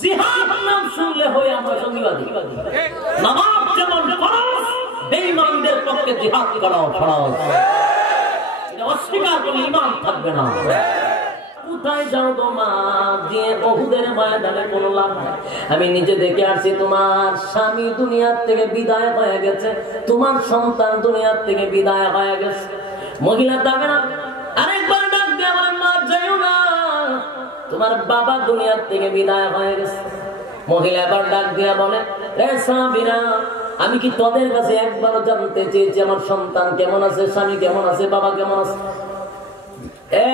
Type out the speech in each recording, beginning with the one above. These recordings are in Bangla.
জিহাদ নাম শুনলে হয়ে আমরা জঙ্গিবাদী। নামাজ যেমন ফরজ, বেঈমানদের পক্ষে জিহাদ করাও ফরজ। এটা অস্বীকার করলে ঈমান থাকবে না। কোথায় যাও গো মা, যে বহুদের ময়দানে কোনো লাভ নাই। আমি নিজে দেখে আসছি, তোমার স্বামী দুনিয়ার থেকে বিদায় হয়ে গেছে, তোমার সন্তান দুনিয়ার থেকে বিদায় হয়ে গেছে। মহিলা যাবে না, আরেকবার ডাক দিয়ে আমার মা যাইও না, তোমার বাবা দুনিয়ার থেকে বিদায় হয়ে গেছে। মহিলা এবার ডাক দিয়া বলে, রে সাহাবীরা, আমি কি তোদের কাছে একবার জানতে চেয়েছি আমার সন্তান কেমন আছে, স্বামী কেমন আছে, বাবা কেমন আছে?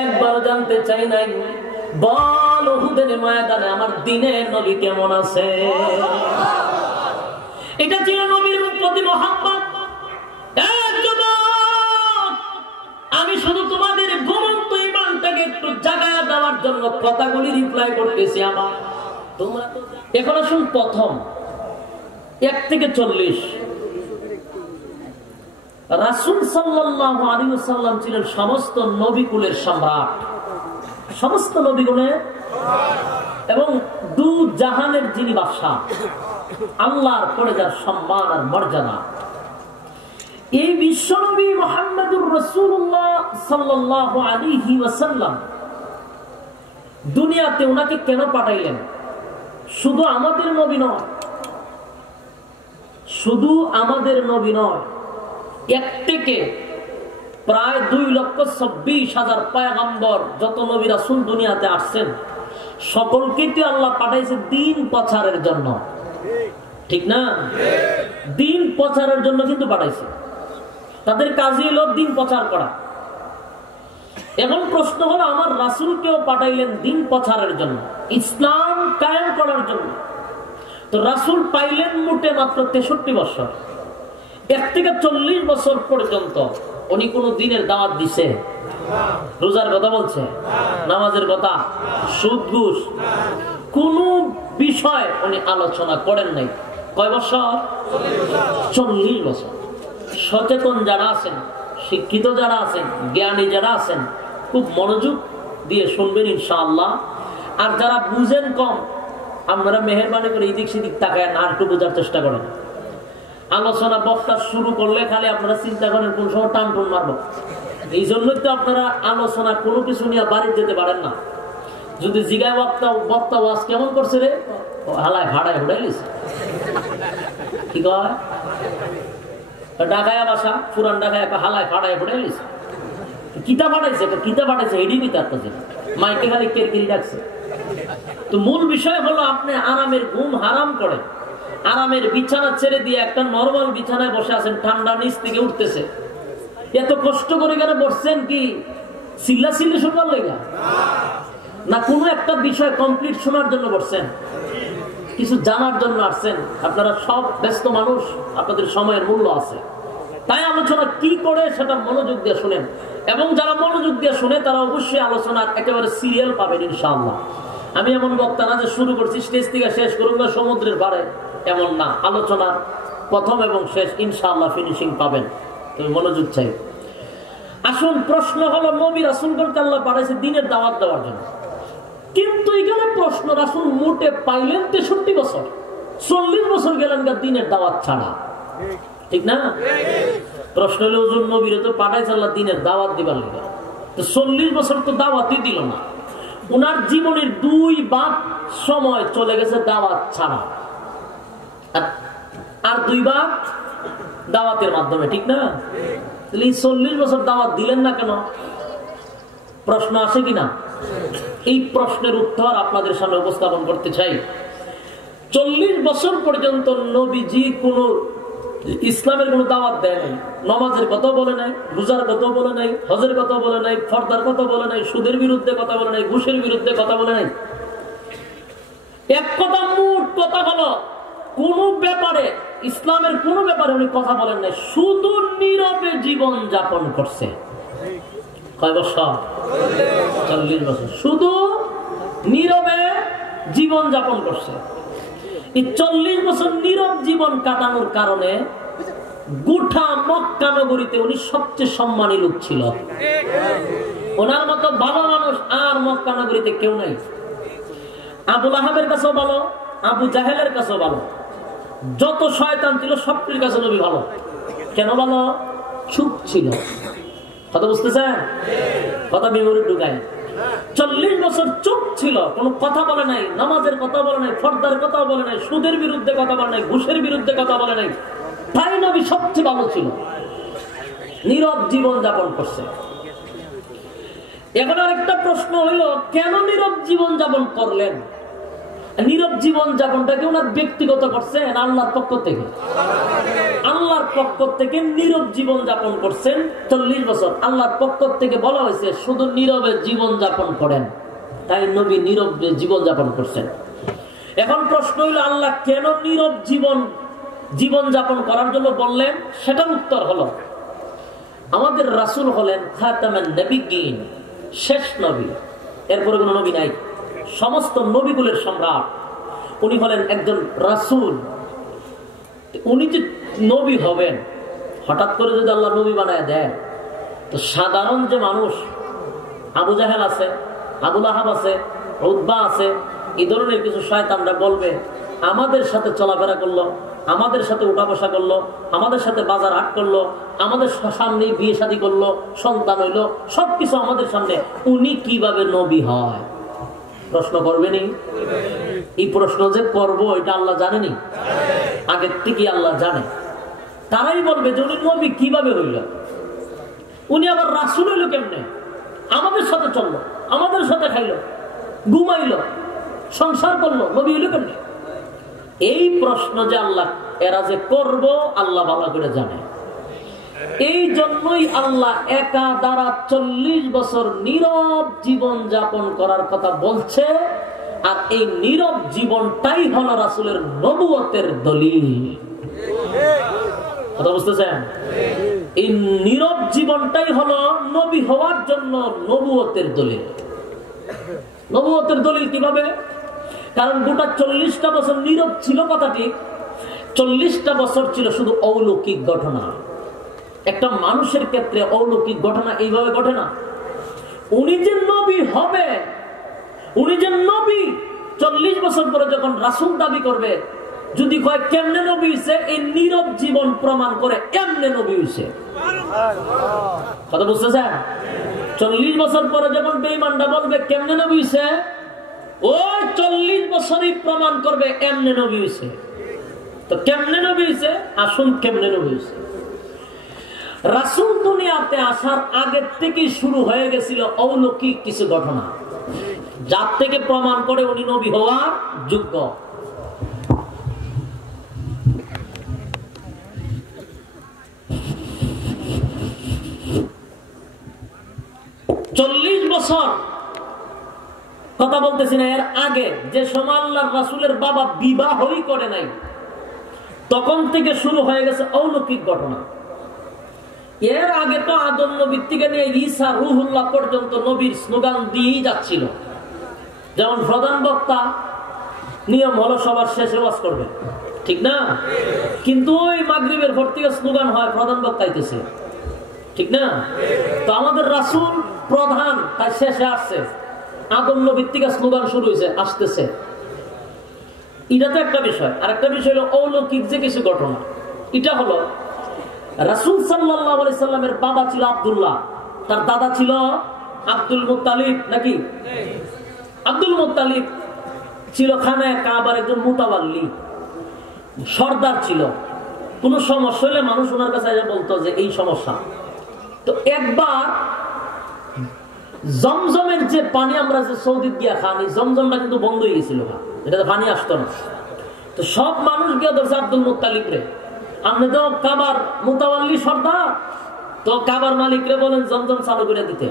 একবার জানতে চাই নাই। বল উহুদের ময়দানে আমার দ্বীনের নবী কেমন আছে? এটা ছিল নবীর প্রতি মহব্বত। আমি শুধু তোমাদের ঘুমন্ত ঈমানটাকে একটু জাগায় দেওয়ার জন্য কথাগুলি রিপ্লাই করতেছি। আমার তোমরা তো এখন আসুন, প্রথম 1 থেকে 40 রাসূল সাল্লাল্লাহু আলাইহি ওয়াসাল্লাম ছিলেন সমস্ত নবীকুলের সম্রাট, সমস্ত নবীগণের এবং দু জাহানের যিনি বাদশা, আল্লাহর পরে যার সম্মান আর মর্যাদা। এই বিশ্বনবী মুহাম্মদুর রাসূলুল্লাহ সাল্লাল্লাহু আলাইহি ওয়াসাল্লাম দুনিয়াতে ওনাকে কেন পাঠাইলেন? শুধু আমাদের নবী নয়, শুধু আমাদের নবী নয়, 1 থেকে প্রায় 2,26,000 পয়গম্বর যত নবী রাসূল দুনিয়াতে আসছেন, সকলকে তো আল্লাহ পাঠাইছে দ্বীন প্রচারের জন্য। ঠিক না? দ্বীন প্রচারের জন্য কিন্তু পাঠাইছে। তাদের কাজই হলো দ্বীন প্রচার করা। এখন প্রশ্ন হলো, আমার রাসূলকেও পাঠাইলেন দ্বীন প্রচারের জন্য, ইসলাম কায়েম করার জন্য। তো রাসূল পাইলেন মোটে মাত্র 63 বছর। 1 থেকে 40 বছর পর্যন্ত উনি কোন দিনের দাওয়াত দিছে? রোজার কথা বলছে, নামাজের কথা, সুদ ঘুষ কোন বিষয় উনি আলোচনা করেন নাই। কয় বছর? 40 বছর। সচেতন যারা আছেন, শিক্ষিত যারা আছেন, জ্ঞানী যারা আছেন, খুব মনোযোগ দিয়ে শুনবেন ইনশাআল্লাহ। আর যারা বুঝেন কম, আপনারা মেহেরবানি করে এদিক সেদিক তাকায় না, একটু বোঝার চেষ্টা করেন। আলোচনা বক্তা শুরু করলে খালি আপনারা চিন্তা করেন কোন সময় টান টুন মারবো। এই জন্যই তো আপনারা আলোচনা কোনো কিছু নিয়ে বাড়ি যেতে পারেন না। যদি জিগায় বক্তা ওয়াজ কেমন করছে রে, হালায় ভাড়ায় উড়াইলিস, কি কয় ঢাকায় বাসা, পুরান ঢাকায় হালায় ভাড়ায় উড়াইলিস, কিতা পাঠাইছে, কিতা পাঠাইছে এডি বিতার মাইকে খালি কেরকিরি ডাকছে। তো মূল বিষয় হলো, আপনি আরামের ঘুম হারাম করেন, আরামের বিছানা ছেড়ে দিয়ে একটা নরমাল বিছানায় বসে আছেন, ঠান্ডা নিচ থেকে উঠতেছে। এত কষ্ট করে কেন বসছেন? কি চিল্লা চিল্লি শোনার লেগা না, কোনো একটা বিষয় কমপ্লিট শোনার জন্য বসছেন, কিছু জানার জন্য আসছেন? আপনারা সব ব্যস্ত মানুষ, আপনাদের সময়ের মূল্য আছে। তাই আলোচনা কি করে সেটা মনোযোগ দিয়ে শুনেন, এবং যারা মনোযোগ দিয়ে শুনে তারা অবশ্যই আলোচনার একেবারে সিরিয়াল পাবেন ইনশাআল্লাহ। আমি এমন বক্তা না যে শুরু করছি স্টেজ থেকে শেষ করুন না সমুদ্রের পাড়ে, এমন না। আলোচনার প্রথম এবং শেষ ইনশাআল্লাহ ফিনিশিং পাবেন। তুমি মনোযোগ চাই। আসুন, প্রশ্ন হলো, নবী রাসূলগণকে আল্লাহ পাঠাইছে দ্বীনের দাওয়াত দেওয়ার জন্য, কিন্তু এখানে প্রশ্ন, রাসূল মোটে পাইলেন 63 বছর, 40 বছর গেলেন দ্বীনের দাওয়াত ছাড়া। ঠিক না? প্রশ্ন হলো, হুজুর নবীরে তো পাঠাইছে আল্লাহ দ্বীনের দাওয়াত দিবার লাগে, তো 40 বছর তো দাওয়াতই দিল না। উনার জীবনের 2 ভাগ সময় চলে গেছে দাওয়াত ছাড়া, আর 2 ভাগ দাওয়াতের মাধ্যমে। ঠিক না? 40 বছর দাওয়াত দিলেন না কেন? প্রশ্ন আসে কিনা? এই প্রশ্নের উত্তর আপনাদের সামনে উপস্থাপন করতে চাই। 40 বছর পর্যন্ত নবীজি কোন ইসলামের কোন দাওয়াত দেয় নাই, নামাজের কথা বলে নাই, রোজার কথা বলে নাই, হজের কথা বলে নাই, ফরদার কথা বলে নাই, সুদের বিরুদ্ধে কথা বলে নাই, ঘুষের বিরুদ্ধে কথা বলে নাই। এক কথা, মোট কথা হলো, কোন ব্যাপারে, ইসলামের কোন ব্যাপারে উনি কথা বলেন নাই, শুধু নীরবে জীবন যাপন করছে। কয় বছর? 40 বছর শুধু নীরবে জীবন যাপন করছে। এই 40 বছর নীরব জীবন কাটানোর কারণে গোটা মক্কা নগরীতে উনি সবচেয়ে সম্মানী লোক ছিল। ওনার মতো ভালো মানুষ আর মক্কা নগরীতে কেউ নাই। আবুল আহাবের কাছেও ভালো, আবু জাহেলের কাছেও ভালো, যত শয়তান ছিল সবটির কাছে নবী ভালো। কেন ভালো? চুপ ছিল। কথা বুঝতেছেন? কথা মেমোরি ঢুকায়। 40 বছর চুপ ছিল, কোনো কথা বলে নাই, নামাজের কথা বলে নাই, ফর্দার কথা বলে নাই, সুদের বিরুদ্ধে কথা বলে নাই, ঘুষের বিরুদ্ধে কথা বলে নাই। তাই নবী সবচেয়ে ভালো ছিল, নীরব জীবন যাপন করছে। এখন আরেকটা প্রশ্ন হইল, কেন নীরব জীবন যাপন করলেন? নীরব জীবন যাপনটাকে ওনার ব্যক্তিগত করছেন আল্লাহর পক্ষ থেকে? আল্লাহর পক্ষ থেকে নীরব জীবন যাপন করছেন 40 বছর। আল্লাহর পক্ষ থেকে বলা হয়েছে শুধু নীরবে জীবন যাপন করেন, তাই নবী নীরব জীবন যাপন করছেন। এখন প্রশ্ন হইল, আল্লাহ কেন নীরব জীবন যাপন করার জন্য বললেন? সেটার উত্তর হলো, আমাদের রাসূল হলেন খাতামান নবিয়্যিন, শেষ নবী, এরপরে কোনো নবী নাই, সমস্ত নবীগুলোর সম্রাট। উনি হলেন একজন রাসূল। উনি যে নবী হবেন, হঠাৎ করে যদি আল্লাহ নবী বানায় দেয়, তো সাধারণ যে মানুষ, আবু জাহেল আছে, আবুল আহাব আছে, উতবা আছে, এই ধরনের কিছু শয়তানরা বলবে, আমাদের সাথে চলাফেরা করলো, আমাদের সাথে উঠা বসা করলো, আমাদের সাথে বাজার হাট করলো, আমাদের সামনে বিয়ে শাদী করলো, সন্তান হইলো, সবকিছু আমাদের সামনে, উনি কিভাবে নবী হয়? প্রশ্ন করবেনি? এই প্রশ্ন যে করবো এটা আল্লাহ জানেনি, আগের থেকে আল্লাহ জানে। তারাই বলবে যে উনি নবী কিভাবে হইল, উনি আবার রাসূল হইল কেমনে, আমাদের সাথে চললো, আমাদের সাথে খাইলো, ঘুমাইলো, সংসার করলো, নবী হইল কেমনে? এই প্রশ্ন যে আল্লাহ এরা যে করব আল্লাহ ভালো করে জানে। এই জন্যই আল্লাহ একা দ্বারা 40 বছর নীরব জীবন যাপন করার কথা বলছে। আর এই নীরব জীবনটাই হলো রাসূলের নবুয়তের দলিল। কথা বুঝতেছেন? এই নীরব জীবনটাই হলো নবী হওয়ার জন্য নবুয়তের দলিল। নবুয়তের দলিল কিভাবে? কারণ গোটা 40টা বছর নীরব ছিল কথাটি, 40টা বছর ছিল শুধু অলৌকিক ঘটনা। একটা মানুষের ক্ষেত্রে অলৌকিক ঘটনা এইভাবে ঘটে না। উনি যে নবী হবে, উনি যে নবী 40 বছর পরে যখন রাসূল দাবি করবে, যদি কয় কেমনে নবী হইছে, এই নীরব জীবন প্রমাণ করে এমনে নবী হইছে। কথা বুঝতেছেন? 40 বছর পরে যখন বেঈমানরা বলবে কেমনে নবী হইছে, ওই 40 বছরই প্রমাণ করবে এমনে নবী হইছে। তো কেমনে নবী হইছে? আসুন কেমনে নবী হইছে। রাসূল দুনিয়াতে আসার আগের থেকে শুরু হয়ে গেছিল অলৌকিক কিছু ঘটনা, যার থেকে প্রমাণ করে উনি নবী হওয়ার যোগ্য। চল্লিশ বছর কথা বলতেছি না, এর আগে যে সময় আল্লাহর রাসূলের বাবা বিবাহই করে নাই, তখন থেকে শুরু হয়ে গেছে অলৌকিক ঘটনা। এর আগে তো আদম নবীর থেকে নিয়ে ঈসা রুহুল্লাহ পর্যন্ত নবীর স্লোগান দিয়েই যাচ্ছিল। যেমন প্রধান বক্তা নিয়ম হলো সবার শেষে ওয়াজ করবে, ঠিক না? কিন্তু ওই মাগরিবের পর থেকে স্লোগান হয় প্রধান বক্তা আইতেছে, ঠিক না? তো আমাদের রাসূল প্রধান, তাই শেষে আসছে। আদম নবীর থেকে স্লোগান শুরু হয়েছে, আসতেছে। এটা তো একটা বিষয়। আর একটা বিষয় হলো অলৌকিক যে কিছু ঘটনা। এটা হলো রাসূল সাল্লাল্লাহু আলাইহি সাল্লামের বাবা ছিল আব্দুল্লাহ, তার দাদা ছিল আব্দুল মুত্তালিব, নাকি? আব্দুল মুত্তালিব ছিল খানায়ে কাবার একজন মুতাওয়াল্লি, সর্দার ছিল। কোন সমস্যা হলে মানুষ ওনার কাছে এসে বলতো যে এই সমস্যা। তো একবার জমজমের যে পানি আমরা যে সৌদি গিয়া খানি, জমজমটা কিন্তু বন্ধ হয়ে গেছিল, এটাতে পানি আসতো না। তো সব মানুষ গিয়ে ধরছে আব্দুল মুত্তালিব রে, আপনি তো কাবার মুতাওয়াল্লি সর্দার, তো কাবার মালিক রে বলেন জমজম চালু করে দিতে,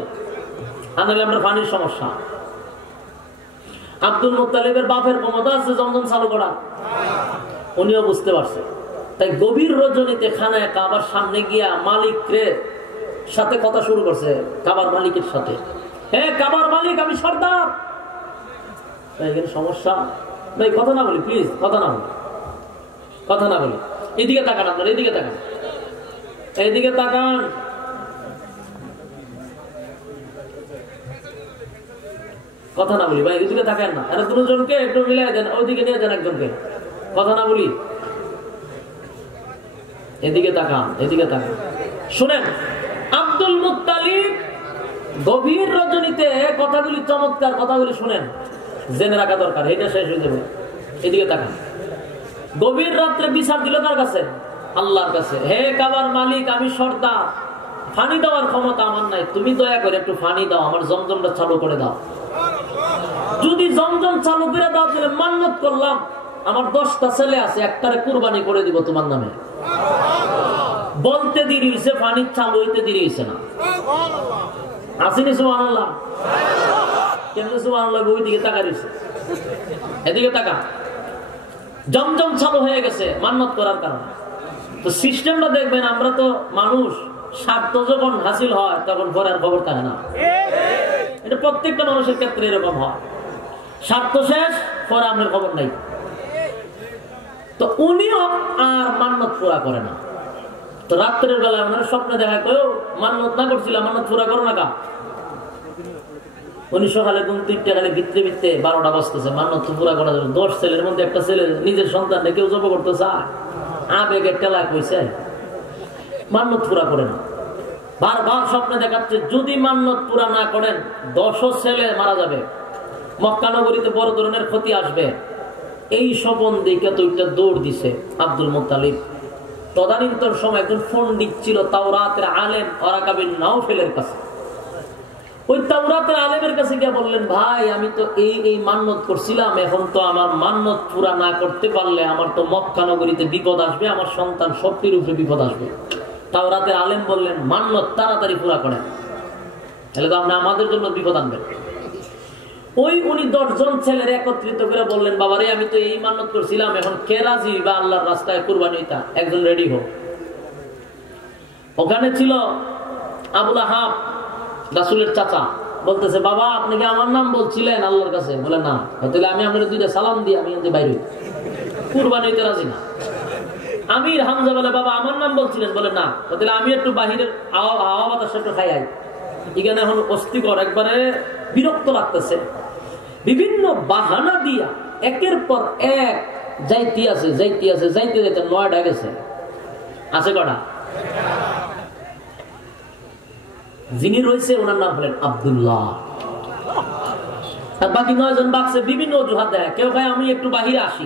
আনলে আমরা পানির সমস্যা। আব্দুল মুত্তালিবের বাপের ক্ষমতা আছে জমজম চালু করা, উনিও বুঝতে পারছে। তাই গভীর রজনীতে খানায় কাবার সামনে গিয়া মালিক রে সাথে কথা শুরু করছে, কাবার মালিকের সাথে। হ্যাঁ কাবার মালিক, আমি সর্দার। এখানে সমস্যা ভাই, কথা না বলি প্লিজ, কথা না বলি, কথা না বলি। এদিকে তাকান, আপনার এদিকে তাকান, এইদিকে তাকান। কথা না বলি ভাই, এদিকে থাকেন না, এরা দুজনকে একটু মিলাই দেন, ওইদিকে নিয়ে যান একজনকে, কথা না বলি, এদিকে তাকান, এদিকে তাকান। শুনেন, আব্দুল মুত্তালিব গভীর রজনীতে কথাগুলি চমৎকার, কথাগুলি শুনেন, জেনে রাখা দরকার, এটা শেষ হয়ে যাবে। এদিকে তাকান, গভীর রাত্রে বিচার দিল কার কাছে? আল্লাহর কাছে। হে কাবার মালিক, আমি সর্দার, পানি দেওয়ার ক্ষমতা আমার নাই, তুমি দয়া করে একটু পানি দাও, আমার জমজমটা চালু করে দাও। যদি জমজম চালু করে দাও তাহলে মান্নত করলাম, আমার 10টা ছেলে আছে, একটারে কুরবানি করে দিব তোমার নামে। বলতে দেরি হয়েছে, পানি চালু হইতে দেরি হয়েছে না। আসেনি সুবহানাল্লাহ? কেন সুবহানাল্লাহ? ওই দিকে তাকা রয়েছে, এদিকে তাকা। জমজম চালু হয়ে গেছে মান্নত করার কারণে। তো সিস্টেমটা দেখবেন, আমরা তো মানুষ, স্বার্থ যখন হাসিল হয় তখন পরে আর খবর থাকে না। এটা প্রত্যেকটা মানুষের ক্ষেত্রে এরকম হয়, স্বার্থ শেষ, পরে আমাদের খবর নাই। তো উনিও আর মান্নত পুরা করে না। তো রাত্রের বেলায় ওনার স্বপ্নে দেখা কেউ মান্নত না করছিলাম, মান্নত পুরা করো না কা। উনি সকালে ঘুম 3টা খালি ভিতরে ভিতরে 12টা বাজতেছে, মান্নত পুরা করা যাবে। 10 ছেলের মধ্যে একটা ছেলে নিজের সন্তানকে কেউ জব করতে চায়, আবেগে টেলা কইছে, মান্নত পুরা করে না। বারবার স্বপ্নে দেখাচ্ছে যদি মান্নত পুরা না করেন 10 ছেলে মারা যাবে, মক্কা নগরীতে বড় ধরনের ক্ষতি আসবে। এই স্বপন দেখে তো একটা দৌড় দিছে আব্দুল মুত্তালিব। তদানীন্তন সময় একজন পণ্ডিত ছিল, তাওরাতের আলেম ওরাকা বিন নাওফেলের কাছে। ওই তাওরাতের আলেমের কাছে গিয়ে বললেন, ভাই আমি তো এই মান্নত করছিলাম, এখন তো আমার মান্নত পুরা না করতে পারলে আমার তো মক্কা নগরীতে বিপদ আসবে, আমার সন্তান সবটির উপরে বিপদ আসবে। তাওরাতের আলেম বললেন, মান্নত তাড়াতাড়ি পুরা করেন, তাহলে তো আপনি আমাদের জন্য বিপদ আনবেন। ওই উনি 10 জন ছেলের একত্রিত করে বললেন, বাবারে আমি তো এই মান্নত করছিলাম, এখন কে রাজি বা আল্লাহর রাস্তায় কুরবানি হইতা, একজন রেডি হোক। ওখানে ছিল আবুল আহাব, রাসূলের চাচা, বলতেছে, বাবা আপনি কি আমার নাম বলছিলেন আল্লাহর কাছে? বলে না। তাহলে আমি আপনার 2টা সালাম দিয়ে আমি বাইরে কুরবানি হইতে রাজি না। আমির হামজা বলে, বাবা আমার নাম বলছিলেন? বলে না। তাহলে আমি একটু বাহিরের হাওয়া বাতাস একটু খাই আই। এখানে এখন অস্থিকর, একবারে বিরক্ত লাগতেছে। বিভিন্ন বাহানা দিয়া একের পর এক যাইতে আছে, যাইতে আছে, যাইতে যাইতে 9টা গেছে। আছে কটা? যিনি রয়েছে ওনার নাম হলেন আব্দুল্লাহ। আর বাকি 9 জন বাকছে বিভিন্ন অজুহাত দেয়। কেউ ভাই আমি একটু বাহিরে আসি,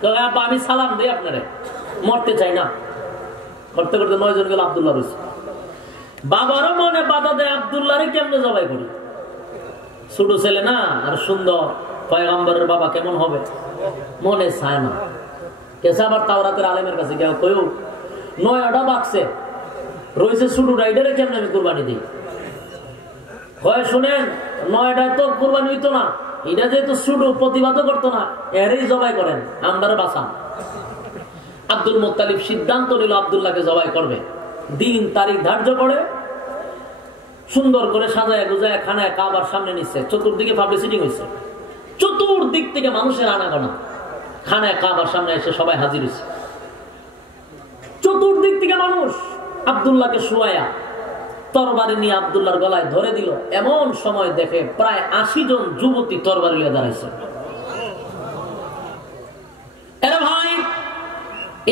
কেউ আব্বা আমি সালাম দিই আপনারে, মরতে চাই না। করতে করতে 9 জন গেল, আব্দুল্লাহ রয়েছে। বাবারও মনে বাধা দেয়, আব্দুল্লাহরে কেমনে জবাই করি, ছোট ছেলে না, আর সুন্দর, পয়গম্বরের বাবা কেমন হবে, মনে চায় না। কেসে আবার তাওরাতের আলেমের কাছে কেউ কেউ 9টা বাকছে রয়েছে, ছোট রাইডারে কেমনে আমি কুরবানি দিই। কয় শুনেন, 9টায় তো কুরবানি হইতো না, এটা যেহেতু ছোট প্রতিবাদও করতো না, এরই জবাই করেন, আমরারে বাঁচান। আব্দুল মুত্তালিব সিদ্ধান্ত নিল আব্দুল্লাহকে জবাই করবে। দিন তারিখ ধার্য করে সুন্দর করে সাজায় গুজায় খানায় কাবার সামনে নিচ্ছে। চতুর্দিকে পাবলিসিটি হয়েছে, চতুর্দিক থেকে মানুষের আনাগোনা। খানায় কাবার সামনে এসে সবাই হাজির হয়েছে, চতুর্দিক থেকে মানুষ। আব্দুল্লাহকে শুয়ায়া তরবারি নিয়ে আব্দুল্লাহর গলায় ধরে দিল। এমন সময় দেখে প্রায় 80 জন যুবতী তরবারি নিয়ে দাঁড়াইছে। এরা ভাই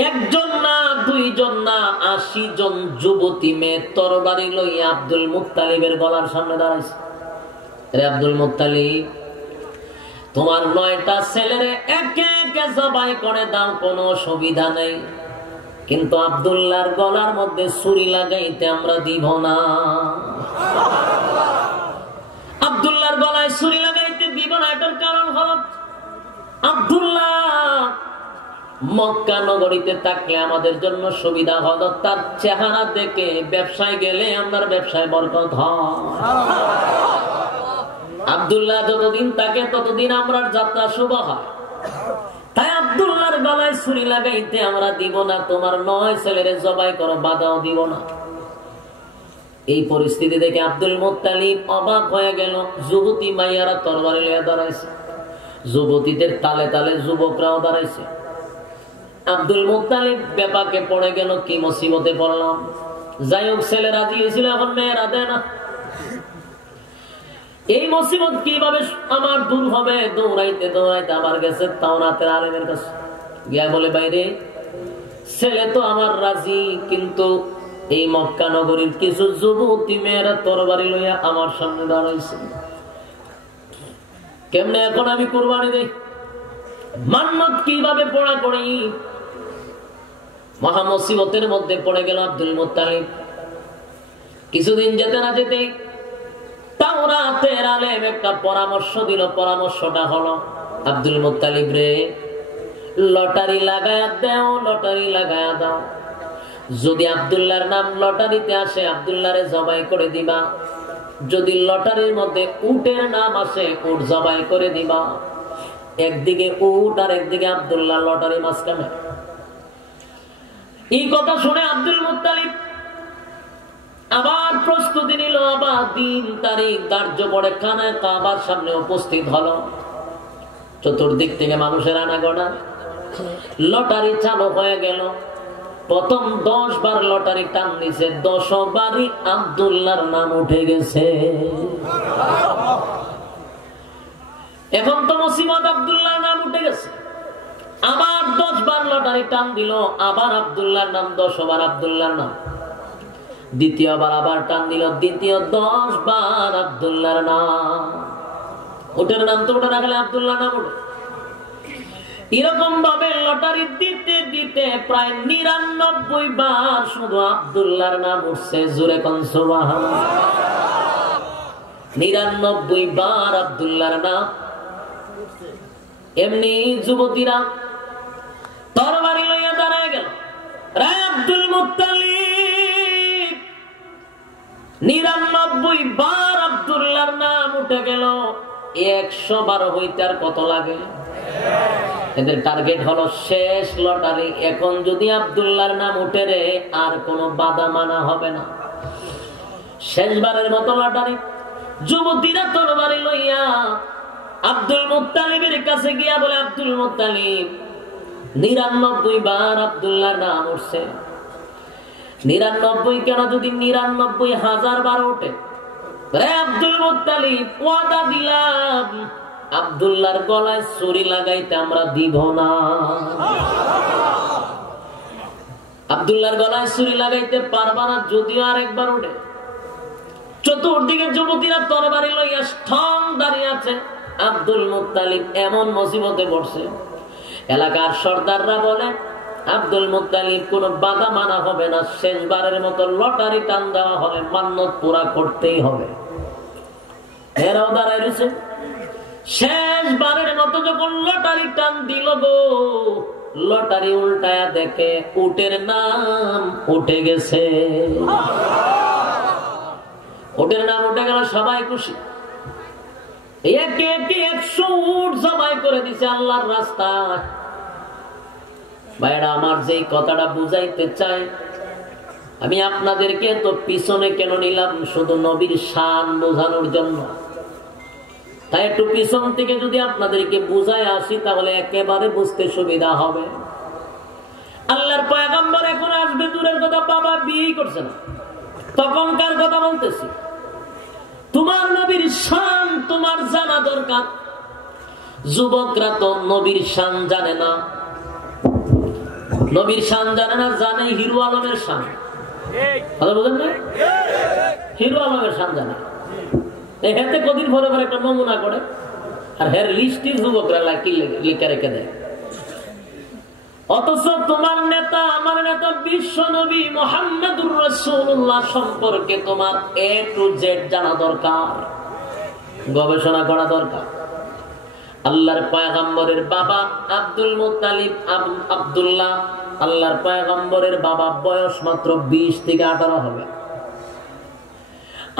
একজন না, 2 জন না, 80 জন যুবতী মেয়ে তরবারি লইয়া আব্দুল মুত্তালিবের গলার সামনে দাঁড়াইছে। রে আব্দুল মুত্তালিব, তোমার 9টা ছেলেরে একে একে জবাই করে দাও, কোনো সুবিধা নেই, কিন্তু আব্দুল্লাহর গলার মধ্যে ছুরি লাগাইতে আমরা দিব না। আব্দুল্লাহর গলায় ছুরি লাগাইতে দিব না, এটার কারণ হলো আব্দুল্লাহ মক্কা নগরীতে থাকলে আমাদের জন্য সুবিধা হলো, তার চেহারা দেখে ব্যবসায় গেলে আমার ব্যবসায় বরকত হয়। আব্দুল্লাহ যতদিন থাকে ততদিন আমরা যাত্রা শুভ হয়। তাই আব্দুল্লাহর গলায় ছুরি লাগাইতে আমরা দিব না, তোমার 9 ছেলেরে জবাই করো, বাধাও দিব না। এই পরিস্থিতি দেখে আব্দুল মুত্তালিব অবাক হয়ে গেল। যুবতী মাইয়ারা তরবারি লইয়া দাঁড়াইছে, যুবতীদের তালে তালে যুবকরাও দাঁড়াইছে। আব্দুল মুত্তালিব ব্যাপাকে পড়ে গেল, কি মুসিবতে পড়লাম। যাই হোক, ছেলে রাজি হয়েছিল, এখন মেয়ে রাধে না। এই মুসিবত কিভাবে আমার দূর হবে? দৌড়াইতে দৌড়াইতে আবার গেছে তাওরাতের আলেমের কাছে, গিয়া বলে বাইরে ছেলে তো আমার রাজি, কিন্তু এই মক্কা নগরীর কিছু যুবতী মেয়েরা তরবারি লইয়া আমার সামনে দাঁড়াইছে, কেমনে এখন আমি কুরবানি দেই? মান্নত কিভাবে পড়া করি? মহা মুসিবতের মধ্যে পড়ে গেল আব্দুল মুত্তালিব। কিছুদিন যেতে না যেতে তাওরাতের আলেম একটা পরামর্শ দিল। পরামর্শটা হলো, আব্দুল মুত্তালিব রে, লটারি লাগায়া দাও, লটারি লাগায়া দাও। যদি আব্দুল্লাহর নাম লটারিতে আসে, আব্দুল্লাহরে জবাই করে দিবা। যদি লটারির মধ্যে উটের নাম আসে, উট জবাই করে দিবা। একদিকে উট আর একদিকে আব্দুল্লাহ, লটারি মাঝখানে। এই কথা শুনে আব্দুল মুত্তালিব আবার প্রস্তুতি নিল, আবার দিন তারিখ ধার্য করে খানায় কাবার সামনে উপস্থিত হলো। চতুর্দিক থেকে মানুষের আনাগোনা। লটারি চালু হয়ে গেল। প্রথম 10 বার লটারি টান দিছে, 10 বারই আব্দুল্লাহর নাম উঠে গেছে। এখন তো মুসিবত, আব্দুল্লাহর নাম উঠে গেছে। আবার 10 বার লটারি টান দিল, আবার আব্দুল্লাহর নাম, 10 বার আব্দুল্লাহর নাম। দ্বিতীয়বার আবার টান দিল, দ্বিতীয় 10 বার আব্দুল্লাহর নাম। ওটার নাম তো ওটা রাখলে আব্দুল্লাহর নাম ওঠে। এরকম ভাবে লটারি দিতে দিতে প্রায় 99 বার শুধু আব্দুল্লাহর নাম উঠছে। জোরে কোন সুবহানাল্লাহ। 99 বার আব্দুল্লাহর নাম। এমনি যুবতীরা তরবারি লইয়া দাঁড়ায় গেল। রে আব্দুল মুত্তালিব, 99 বার আব্দুল্লাহর নাম উঠে গেল। 100 বার হইতে আর কত লাগে? এদের টার্গেট হলো শেষ লটারি। এখন যদি আব্দুল্লাহর নাম উঠে রে, আর কোনো বাধা মানা হবে না। শেষবারের মতো লটারি। যুবতীরা তরবারি লইয়া আব্দুল মুত্তালিবের কাছে গিয়া বলে, আব্দুল মুত্তালিব, 99 বার আব্দুল্লাহর নাম উঠছে। 99 কেন, যদি 99,000 বার ওঠে? রে আব্দুল মুত্তালিব, ওয়াদা দিলাম আব্দুল্লাহর গলায় ছুরি লাগাইতে আমরা দিব না। আব্দুল্লাহর গলায় ছুরি লাগাইতে পারবা না যদিও আরেকবার ওঠে। চতুর্দিকে যুবতীরা তরবারি লইয়া ঠং দাঁড়িয়ে আছে। আব্দুল মুত্তালিব এমন মুসিবতে পড়ছে। এলাকার সর্দাররা বলে, আব্দুল মুত্তালিব কোনো বাধা মানা হবে না। শেষবারের মতো লটারি টান দেওয়া হলে মান্নত পুরা করতেই হবে। এরাও দাঁড়ায় রয়েছে। শেষবারের মতো যখন লটারি টান দিল গো, লটারি উল্টায়া দেখে উটের নাম উঠে গেছে। উটের নাম উঠে গেল, সবাই খুশি। একে একে 100 উট জবাই করে দিছে আল্লাহর রাস্তায়। ভাইরা আমার, যেই কথাটা বুঝাইতে চাই, আমি আপনাদেরকে তো পিছনে কেন নিলাম? শুধু নবীর শান বোঝানোর জন্য। তাই একটু পিছন থেকে যদি আপনাদেরকে বুঝায় আসি, তাহলে একেবারে বুঝতে সুবিধা হবে। আল্লাহর পয়গম্বর এখন আসবে দূরের কথা, বাবা বিয়ে করছে না, তখনকার কথা বলতেছি। তোমার নবীর শান তোমার জানা দরকার। যুবকরা তো নবীর শান জানে না। নবীর শান জানে না, জানে হিরো আলমের শান। কথা বুঝেন না? হিরো আলমের শান জানে। এতে কদিন পরে পরে একটা নমুনা করে, আর হের লিস্টির যুবকরা লিখে রেখে দেয়। অথচ তোমার নেতা, আমার নেতা বিশ্ব নবী মুহাম্মদুর রাসূলুল্লাহ সম্পর্কে তোমার A to Z জানা দরকার, গবেষণা করা দরকার। আল্লাহর পয়গম্বরের বাবা আব্দুল মুত্তালিব, আব্দুল্লাহ, আল্লাহর পয়গম্বরের বাবা, বয়স মাত্র 20 থেকে 18 হবে।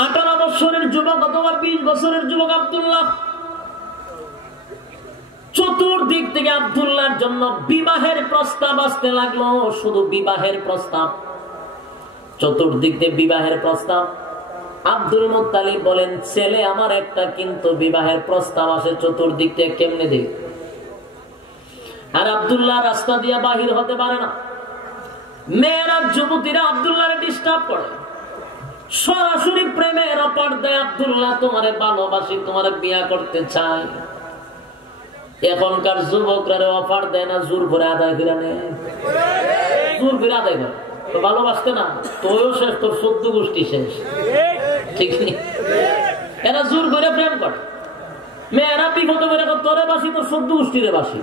18 বছরের যুবক অথবা 20 বছরের যুবক আব্দুল্লাহ। চতুর্দিক থেকে আব্দুল্লাহর জন্য বিবাহের প্রস্তাব আসতে লাগলো। শুধু বিবাহের প্রস্তাব, চতুর্দিক থেকে বিবাহের প্রস্তাব। আব্দুল মুত্তালিব বলেন, ছেলে আমার একটা, কিন্তু বিবাহের প্রস্তাব আসে চতুর্দিক থেকে, কেমনে দেই? আর আব্দুল্লাহ রাস্তা দিয়ে বাহির হতে পারে না। মেয়েরা, যুবতীরা আব্দুল্লাহরে ডিস্টার্ব করে। সরাসরি প্রেমের অফার দেয়, আব্দুল্লাহ তোমারে ভালোবাসি, তোমারে বিয়া করতে চাই। এখনকার যুবকরা অফার দেয় না, জোর করে আদায় করে নেয়, জোর করে আদায় করে। তো ভালোবাসতে না, তোও শেষ, তোর 14 গোষ্ঠী শেষ, ঠিক নেই? এরা জোর করে প্রেম করে। মেয়েরা বিপদ করে তোরে বাসি, তোর 14 গোষ্ঠীরে বাসি,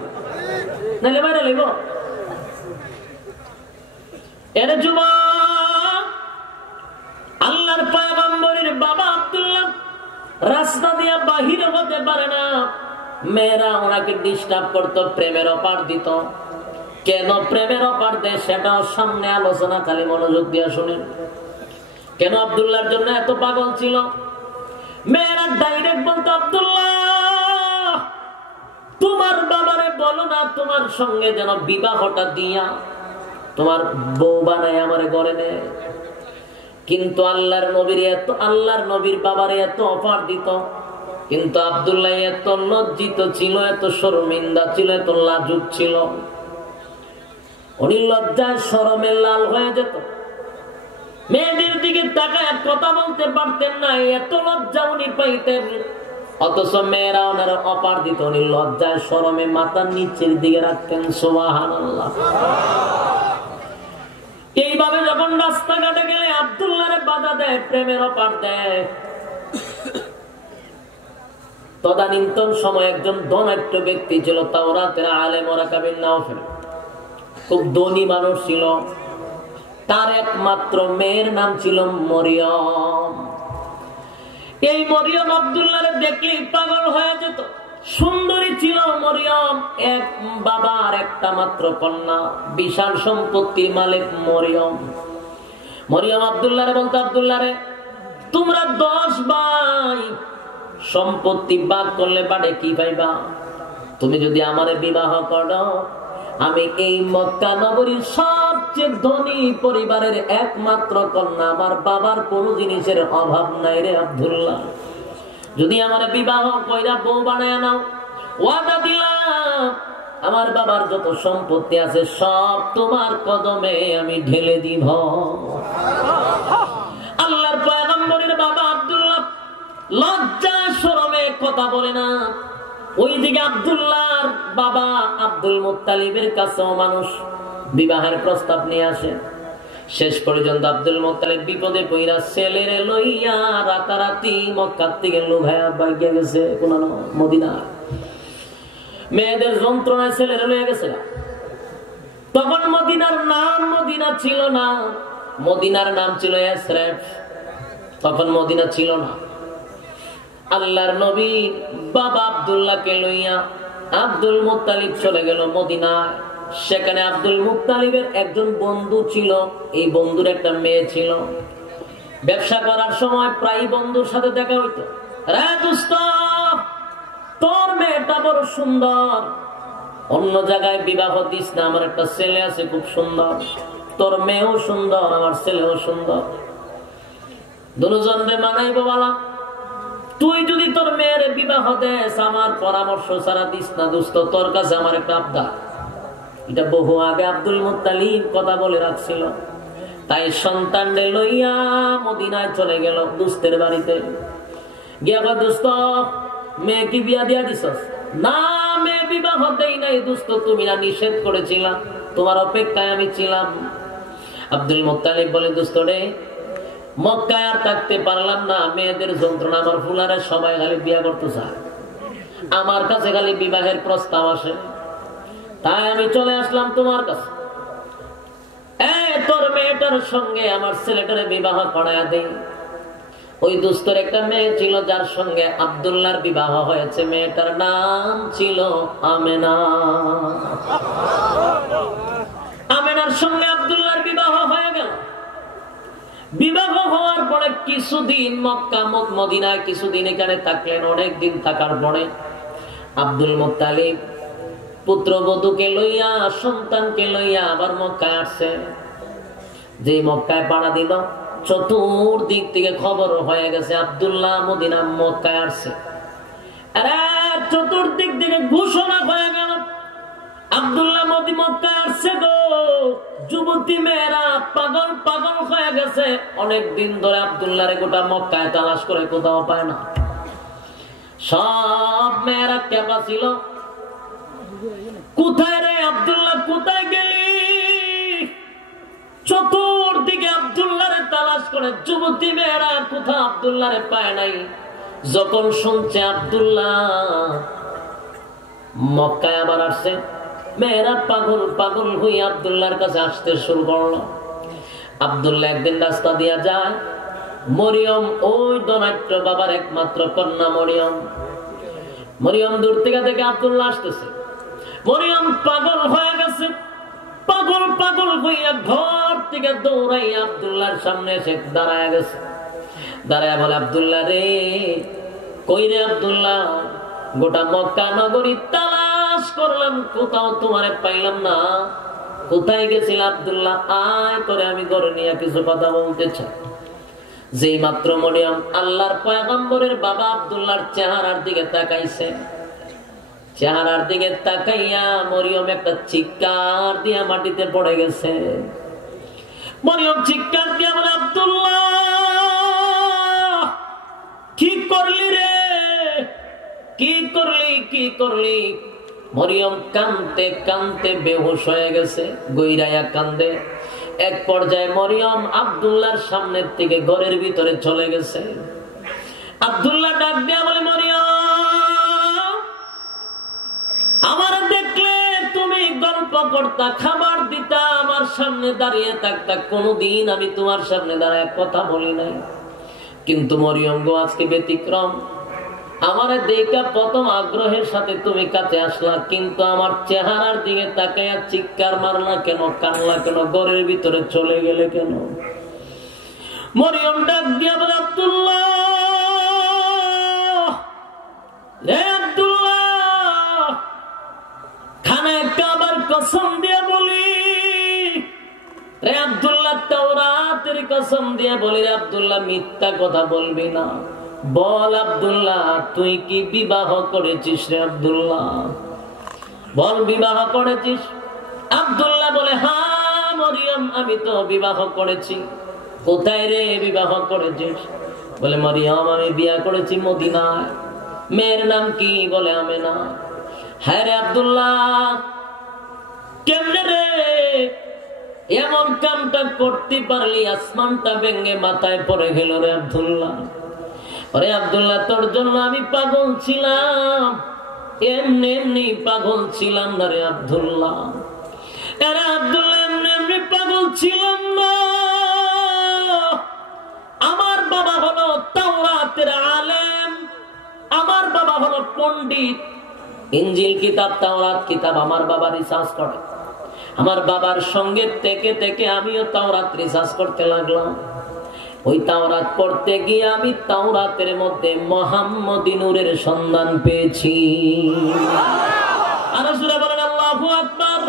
নাইলে বাইরে লাগব। এর যুবক, আল্লাহর পয়গম্বরের বাবা আব্দুল্লাহ রাস্তা দিয়ে বাহিরে হতে পারে না, মেয়েরা ওনাকে ডিস্টার্ব করতো, প্রেমের অফার দিত। কেন প্রেমের অফার দেয় সেটাও সামনে আলোচনা, খালি মনোযোগ দিয়ে শুনেন। কেন আব্দুল্লাহর জন্য এত পাগল ছিল? মেয়েরা ডাইরেক্ট বলতো, আব্দুল্লাহ তোমার বাবারে বলো না তোমার সঙ্গে যেন বিবাহটা দিয়া তোমার বউ বানায় আমারে ঘরে নেয়। কিন্তু আল্লাহর নবীর বাবারে এত অফার দিত, কিন্তু আব্দুল্লাহ এত লজ্জিত ছিল, এত শর্মিন্দা ছিল, এত লাজুক ছিল, উনি লজ্জায় শরমে লাল হয়ে যেত। মেয়েদের দিকে তাকায় কথা বলতে পারতেন না, এত লজ্জা উনি পাইতেন। অথচ মেয়েরা ওনার অফার দিত, উনি লজ্জায় শরমে মাথার নিচের দিকে রাখতেন। সুবহানাল্লাহ। এইভাবে যখন রাস্তাঘাটে গেলে আব্দুল্লাহরে বাধা দেয়, প্রেমের অফার দেয়। তদানীন্তন সময় একজন ধনাঢ্য ব্যক্তি ছিল, তাওরাতের আলেম ওরাকা বিন নাওফেল, খুব ধনী মানুষ ছিল। তার একমাত্র মেয়ের নাম ছিল মরিয়ম। এই মরিয়ম আব্দুল্লাহরে দেখলেই পাগল হয়ে যেত। সুন্দরী ছিল মরিয়ম, এক বাবার একটা মাত্র কন্যা, বিশাল সম্পত্তির মালিক মরিয়ম। মরিয়ম আব্দুল্লাহরে বলতো, আব্দুল্লাহরে তোমরা 10 ভাই, সম্পত্তি ভাগ করলে পারে কি পাইবা? তুমি যদি আমারে বিবাহ করো, আমি এই মক্কা নগরীর সবচেয়ে ধনী পরিবারের একমাত্র কন্যা, আমার বাবার কোন জিনিসের অভাব নাই রে আব্দুল্লাহ। যদি আমার বিবাহ কইরা বউ বানায় নাও, ওয়াদা দিলাম আমার বাবার যত সম্পত্তি আছে সব তোমার কদমে আমি ঢেলে দিব। আল্লাহর পয়গম্বরের বাবা আব্দুল্লাহ লজ্জা শরমে কথা বলে না। ওইদিকে আব্দুল্লাহর বাবা আব্দুল মুত্তালিবের কাছেও মানুষ বিবাহের প্রস্তাব নিয়ে আসে। শেষ পর্যন্ত আব্দুল মুত্তালিব বিপদে পইরা ছেলের লইয়া রাতারাতি মক্কা থেকে লুঘায়া বাইকে গেছে কোন মদিনা। মেয়েদের যন্ত্রণায় ছেলের লইয়া গেছে। তখন মদিনার নাম মদিনা ছিল না, মদিনার নাম ছিল ইয়াসরিব। তখন মদিনা ছিল না। আল্লাহর নবী বাবা আব্দুল্লাহকে লইয়া আব্দুল মুত্তালিব চলে গেল মদিনায়। সেখানে আব্দুল মুত্তালিবের একজন বন্ধু ছিল, এই বন্ধুর একটা মেয়ে ছিল। ব্যবসা করার সময় প্রায় বন্ধুর সাথে দেখা হইতো। রে দোস্ত, তোর মেয়েটা বড় সুন্দর, অন্য জায়গায় বিবাহ দিস না, আমার একটা ছেলে আছে খুব সুন্দর, তোর মেয়েও সুন্দর, আমার ছেলেও সুন্দর, দুজনরে মানাইবো বালা। তুই যদি তোর মেয়ের বিবাহ দেস, আমার পরামর্শ ছাড়া দিস না দোস্ত, তোর কাছে আমার একটা আবদার। এটা বহু আগে আব্দুল মুত্তালিব কথা বলে রাখছিল। তাই সন্তানদের লইয়া মদিনায় চলে গেল দোস্তের বাড়িতে গিয়া। দোস্ত, মেয়ে কি বিয়া দিয়া দিছস? না, মেয়ে বিবাহ দেই নাই দোস্ত, তুমি না নিষেধ করেছিলা, তোমার অপেক্ষায় আমি ছিলাম। আব্দুল মুত্তালিব বলে, দোস্ত রে, মক্কায় আর থাকতে পারলাম না, মেয়েদের যন্ত্রণা, আমার ফুলারে সবাই খালি বিয়া করতে চায়, আমার কাছে খালি বিবাহের প্রস্তাব আসে, তাই আমি চলে আসলাম তোমার কাছে। তোর মেয়েটার সঙ্গে আমার ছেলেটারে বিবাহ করায়া দেই। ওই দুস্তর একটা মেয়ে ছিল যার সঙ্গে আব্দুল্লাহর বিবাহ হয়েছে, মেয়েটার নাম ছিল আমেনা। আমেনার সঙ্গে আব্দুল্লাহর বিবাহ হয়ে গেল। বিবাহ হওয়ার পরে কিছুদিন মক্কা মদিনায় কিছুদিন এখানে থাকলেন। অনেক দিন থাকার পরে আব্দুল মুত্তালিব পুত্রবধূকে লইয়া, সন্তানকে লইয়া আবার মক্কায় আসছে। যে মক্কায় পাড়া দিল, চতুর্দিক থেকে খবর হয়ে গেছে আব্দুল্লাহ মদিনা মক্কায় আসছে। চতুর্দিক থেকে ঘোষণা হয়ে গেল আব্দুল্লাহ মক্কায় আসছে গো, যুবতী মেয়েরা পাগল পাগল হয়ে গেছে। অনেক দিন ধরে আব্দুল্লাহ রে গোটা মক্কায় তালাশ করে কোথাও পায় না। সব মেয়েরা কেঁপা ছিল, কোথায় রে আব্দুল্লাহ, কোথায় গেলি? চতুর্দিকে আব্দুল্লাহ রে তালাশ করে যুবতী মেয়েরা কোথাও আব্দুল্লাহ রে পায় নাই। যখন শুনছে আব্দুল্লাহ মক্কায় আবার আসছে, মেয়েরা পাগল পাগল হয়ে আব্দুল্লাহর কাছে আসতে শুরু করলো। আব্দুল্লাহ একদিন রাস্তা দিয়া যায়, মরিয়ম ওই ধনাঢ্য বাবার একমাত্র কন্যা মরিয়ম দূর থেকে দেখে আব্দুল্লাহ আসতেছে। মরিয়ম পাগল হয়ে গেছে, পাগল পাগল হইয়া ঘর থেকে দৌড়াই আব্দুল্লাহর সামনে এসে দাঁড়ায় গেছে। দাঁড়ায় বলে, আব্দুল্লাহ রে, কই রে আব্দুল্লাহ? গোটা মক্কা নগরী তালাশ করলাম, কোথাও তোমারে পাইলাম না। কোথায় গেছিল আব্দুল্লাহ? আয় করে আমি ঘরে নিয়ে কিছু কথা বলতে চাই। যেই মাত্র মরিয়ম আল্লাহর পয়গম্বরের বাবা আব্দুল্লাহর চেহারার দিকে তাকাইছে, চেহারার দিকে তাকাইয়া মরিয়ম একটা চিৎকার দিয়া মাটিতে পড়ে গেছে। মরিয়ম চিৎকার দিয়া বলে, আব্দুল্লাহ কি করলি রে, কি করলি, কি করলি? মরিয়ম কানতে কানতে বেহুশ হয়ে গেছে, গইরাইয়া কান্দে। এক পর্যায়ে মরিয়ম আব্দুল্লাহর সামনের থেকে ঘরের ভিতরে চলে গেছে। আব্দুল্লাহ ডাক দিয়া বলে, মরিয়ম আমার দেখলে তুমি গল্প করতা, খাবার দিতা, আমার সামনে দাঁড়িয়ে থাকতা, কোনদিন আমি তোমার সামনে দাঁড়ায় কথা বলি নাই। কিন্তু মরিয়ম গো, আজকে ব্যতিক্রম। আমার দেখা প্রথম আগ্রহের সাথে তুমি কাছে আসলা, কিন্তু আমার চেহারার দিকে তাকাইয়া চিৎকার মারলা কেন, কানলা কেন, ঘরের ভিতরে চলে গেলে কেন? মরিয়ম ডাক দিয়া বলে, আব্দুল্লাহ রে, আব্দুল্লাহ খানায় কাবার কসম দিয়ে বলি রে আব্দুল্লাহ, তাওরাতের কসম দিয়ে বলি রে আব্দুল্লাহ, মিথ্যা কথা বলবি না। বল আব্দুল্লাহ, তুই কি বিবাহ করেছিস রে আব্দুল্লাহ? বল, বিবাহ করেছিস? আব্দুল্লাহ বলে, হ্যাঁ মরিয়ম, আমি তো বিবাহ করেছি। কোথায় রে বিবাহ করেছিস? বলে, মরিয়ম আমি বিয়ে করেছি মদিনায়। মেয়ের নাম কি? বলে, আমেনা। হ্যাঁ রে আব্দুল্লাহ, কেমনে রে এমন কামটা করতে পারলি? আসমানটা ভেঙে মাথায় পড়ে গেল রে আব্দুল্লাহ। আরে আব্দুল্লাহ, তোর জন্য আমি পাগল ছিলাম, এমনি এমনি পাগল ছিলাম না রে আব্দুল্লাহ। আরে আব্দুল্লাহ, এমনি এমনি পাগল ছিলাম না। আমার বাবা হলো তাওরাতের আলেম, আমার বাবা হলো পণ্ডিত। ইনজিল কিতাব, তাওরাত কিতাব আমার বাবা রিসার্চ করে। আমার বাবার সঙ্গে থেকে থেকে আমিও তাওরাত রিসার্চ করতে লাগলাম। ওই তাওরাত পড়তে গিয়ে আমি তাওরাতের মধ্যে মুহাম্মদী নূরের সন্ধান পেয়েছি। আর সূরা বলেন আল্লাহু আকবার।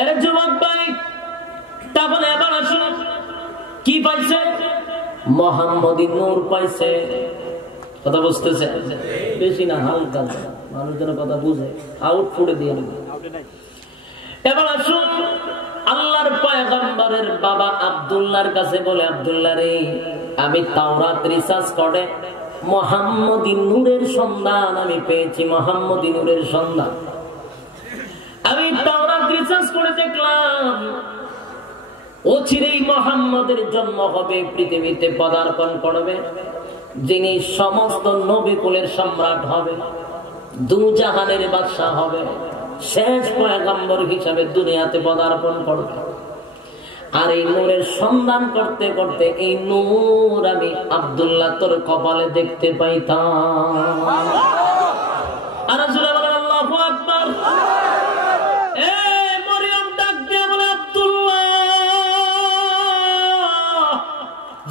এর যুবক ভাই, তাহলে এবার আসুন, কি পাইছে? মুহাম্মদী নূর পাইছে। কথা বুঝতেছে? বেশি না, হালকা, মানুষ যেন কথা বুঝে, আউটপুটে দিয়ে নেবে। এবার আসুন, আল্লাহর পয়গম্বরের বাবা আব্দুল্লাহর কাছে বলে, আব্দুল্লাহ রে, আমি তাওরাত রিসার্চ করে মুহাম্মদী নূরের সন্ধান আমি পেয়েছি। মুহাম্মদী নূরের সন্ধান আমি তাওরাত রিসার্চ করে দেখলাম, অচিরেই মুহাম্মদের জন্ম হবে, পৃথিবীতে পদার্পণ করবে, যিনি সমস্ত নবী কুলের সম্রাট হবে, দুজাহানের বাদশা হবে, শেষ পয়গম্বর হিসাবে দুনিয়াতে পদার্পণ করবে। আর এই নূরের সন্ধান করতে করতে এই নূর আমি আব্দুল্লাহ তোর কপালে দেখতে পাইতাম। আর রাসূল বলেন আল্লাহু আকবার। মরিয়ম ডাক দিয়ে বলে, আব্দুল্লাহ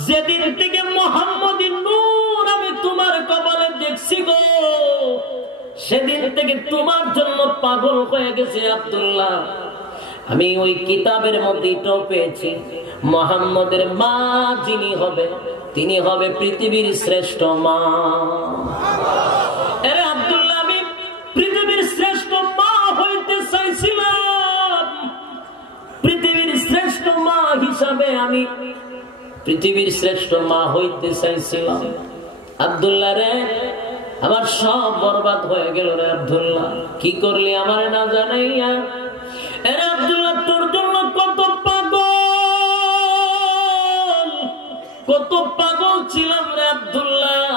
যেদিন থেকে মুহাম্মদী নূর আমি তোমার কপালে দেখছি গো, সেদিন থেকে তোমার জন্য পাগল হয়ে গেছে আব্দুল্লাহ। আমি ওই কিতাবের মধ্যে এটাও পেয়েছি, মুহাম্মদের মা যিনি হবে, তিনি হবে পৃথিবীর শ্রেষ্ঠ মা। আরে আব্দুল্লাহ, আমি পৃথিবীর শ্রেষ্ঠ মা হইতে পৃথিবীর শ্রেষ্ঠ মা হইতে চাইছিলাম। আব্দুল্লাহ রে, আমার সব বরবাদ হয়ে গেল রে আব্দুল্লাহ, কি করলি আমার না জানাইয়া। এরে আব্দুল্লাহ, তোর জন্য কত পাগল ছিলাম রে আব্দুল্লাহ,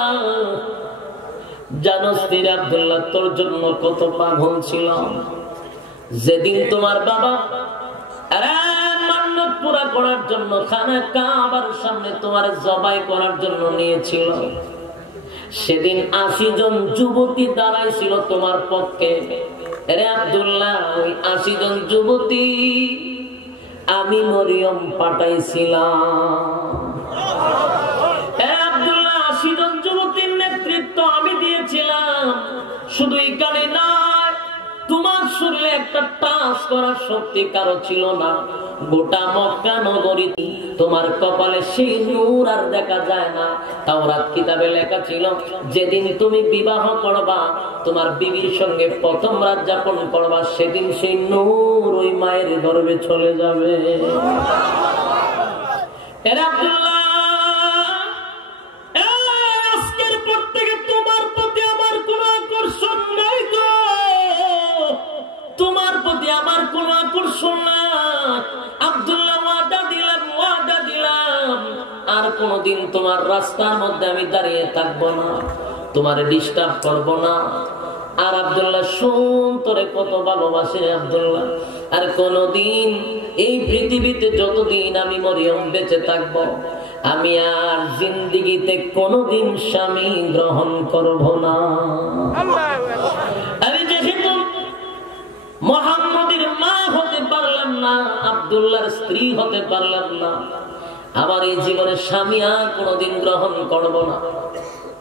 জানোস রে আব্দুল্লাহ, তোর জন্য কত পাগল ছিলাম। যেদিন তোমার বাবা মান্নত পুরা করার জন্য খানা কাবার সামনে তোমার জবাই করার জন্য নিয়েছিল, সেদিন 80 জন যুবতী দাঁড়াইছিল তোমার পক্ষে। রে আব্দুল্লাহ, ওই 80 জন যুবতী আমি মরিয়ম পাঠাইছিলাম। 80 জন যুবতীর নেতৃত্ব আমি দিয়েছিলাম। শুধু এখানে নয়, তোমার শরীরে একটা টাচ করার শক্তি কারো ছিল না। গোটা মক্কা নগরী তোমার কপালে সেই নূর আর দেখা যায় না। তাওরাত কিতাবে লেখা ছিল, যেদিন তুমি বিবাহ করবা, তোমার বিবির সঙ্গে প্রথম রাত যাপন করবা, সেদিন সেই নূর ওই মায়ের গর্ভে চলে যাবে। এরা আব্দুল্লাহ, আজকের পর থেকে তোমার প্রতি আমার কোন আকর্ষণ নাই গো, তোমার প্রতি আমার কোন আকর্ষণ নাই। আব্দুল্লাহ, ওয়াদা দিলাম আর কোনদিন তোমার রাস্তার মধ্যে আমি দাঁড়িয়ে থাকবো না, তোমারে ডিস্টার্ব করবো না। আর আব্দুল্লাহ, শুন, তোরে কত ভালোবাসে আব্দুল্লাহ, আর কোনদিন এই পৃথিবীতে যতদিন আমি মরিয়ম বেঁচে থাকবো, আমি আর জিন্দিগিতে কোনদিন স্বামী গ্রহণ করব না। আমি যেহেতু মুহাম্মদের মা হতে পারলাম না, আব্দুল্লাহর স্ত্রী হতে পারলাম না, আমার এই জীবনে স্বামী আর কোনদিন গ্রহণ করব না।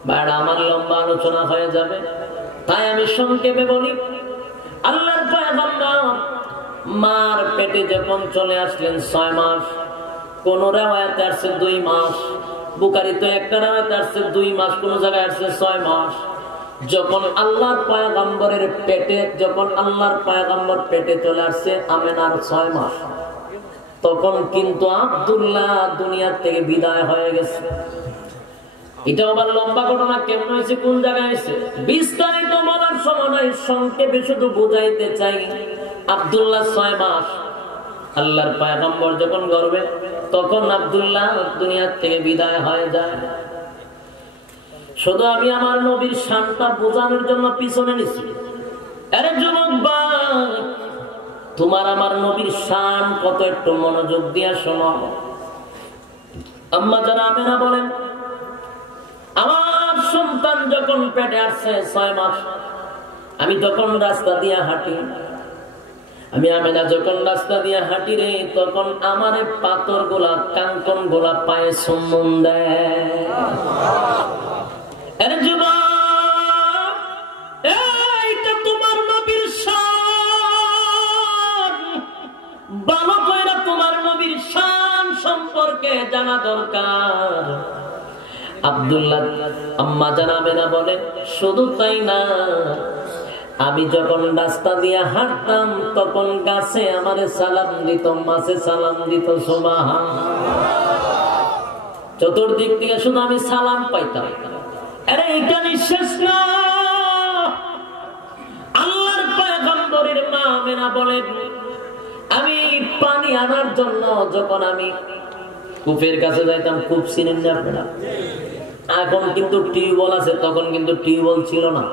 বাড়া, আমার লম্বা আলোচনা হয়ে যাবে, তাই আমি সংক্ষেপে বলি। আল্লাহর পয়গম্বর মার পেটে যখন চলে আসলেন 6 মাস, কোন রাওয়ায়াতে আসছে 2 মাস, বুখারীতে একটা রাওয়ায়াতে আসছে 2 মাস, কোন জায়গায় আসছে 6 মাস। যখন আল্লাহর পয়গম্বরের পেটে চলে আসছে আমেনার 6 মাস, তখন কিন্তু আব্দুল্লাহ দুনিয়া থেকে বিদায় হয়ে গেছে। এটা আবার লম্বা ঘটনা, কেমন হয়েছে, কোন জায়গায় হয়েছে, বিস্তারিত বলার সময় নয়, সংক্ষেপে শুধু বুঝাইতে চাই। আব্দুল্লাহ 6 মাস, আল্লাহর পয়গম্বর যখন গর্ভে, তখন আব্দুল্লাহ দুনিয়া থেকে বিদায় হয়ে যায়। শুধু আমি আমার নবীর শানটা বোঝানোর জন্য পিছনে নিছি। আরে যুবক ভাই, তোমার আমার নবীর শান কত, একটু মনোযোগ দিয়া শোনো। আম্মা জান আমেনা বলেন, আমার সন্তান যখন পেটে আসছে 6 মাস, আমি তখন রাস্তা দিয়া হাঁটি। আমি আমেনা যখন রাস্তা দিয়া হাঁটি রে, তখন আমার পাথর গোলা, কাঙ্কন গোলা পায়ে চুম্বন দেয়। এইটা তোমার নবীর শান, ভালো করে তোমার নবীর শান সম্পর্কে জানা দরকার। আব্দুল্লাহ আম্মা জানাবে না বলে, শুধু তাই না, আমি যখন রাস্তা দিয়ে হাঁটতাম, তখন গাছে আমারে সালাম দিত, মাছে সালাম দিত। সুবহানাল্লাহ, চতুর্দিক থেকে শুধু আমি সালাম পাইতাম। আরে এটা নিঃশেষ না। আল্লাহর পয়গম্বরের মা আমেনা বলেন, আমি পানি আনার জন্য যখন আমি কূপের কাছে যাইতাম, কূপ চিনেন না আপনারা? এখন কিন্তু টিউবওয়েল আছে, তখন কিন্তু টিউবওয়েল ছিল না।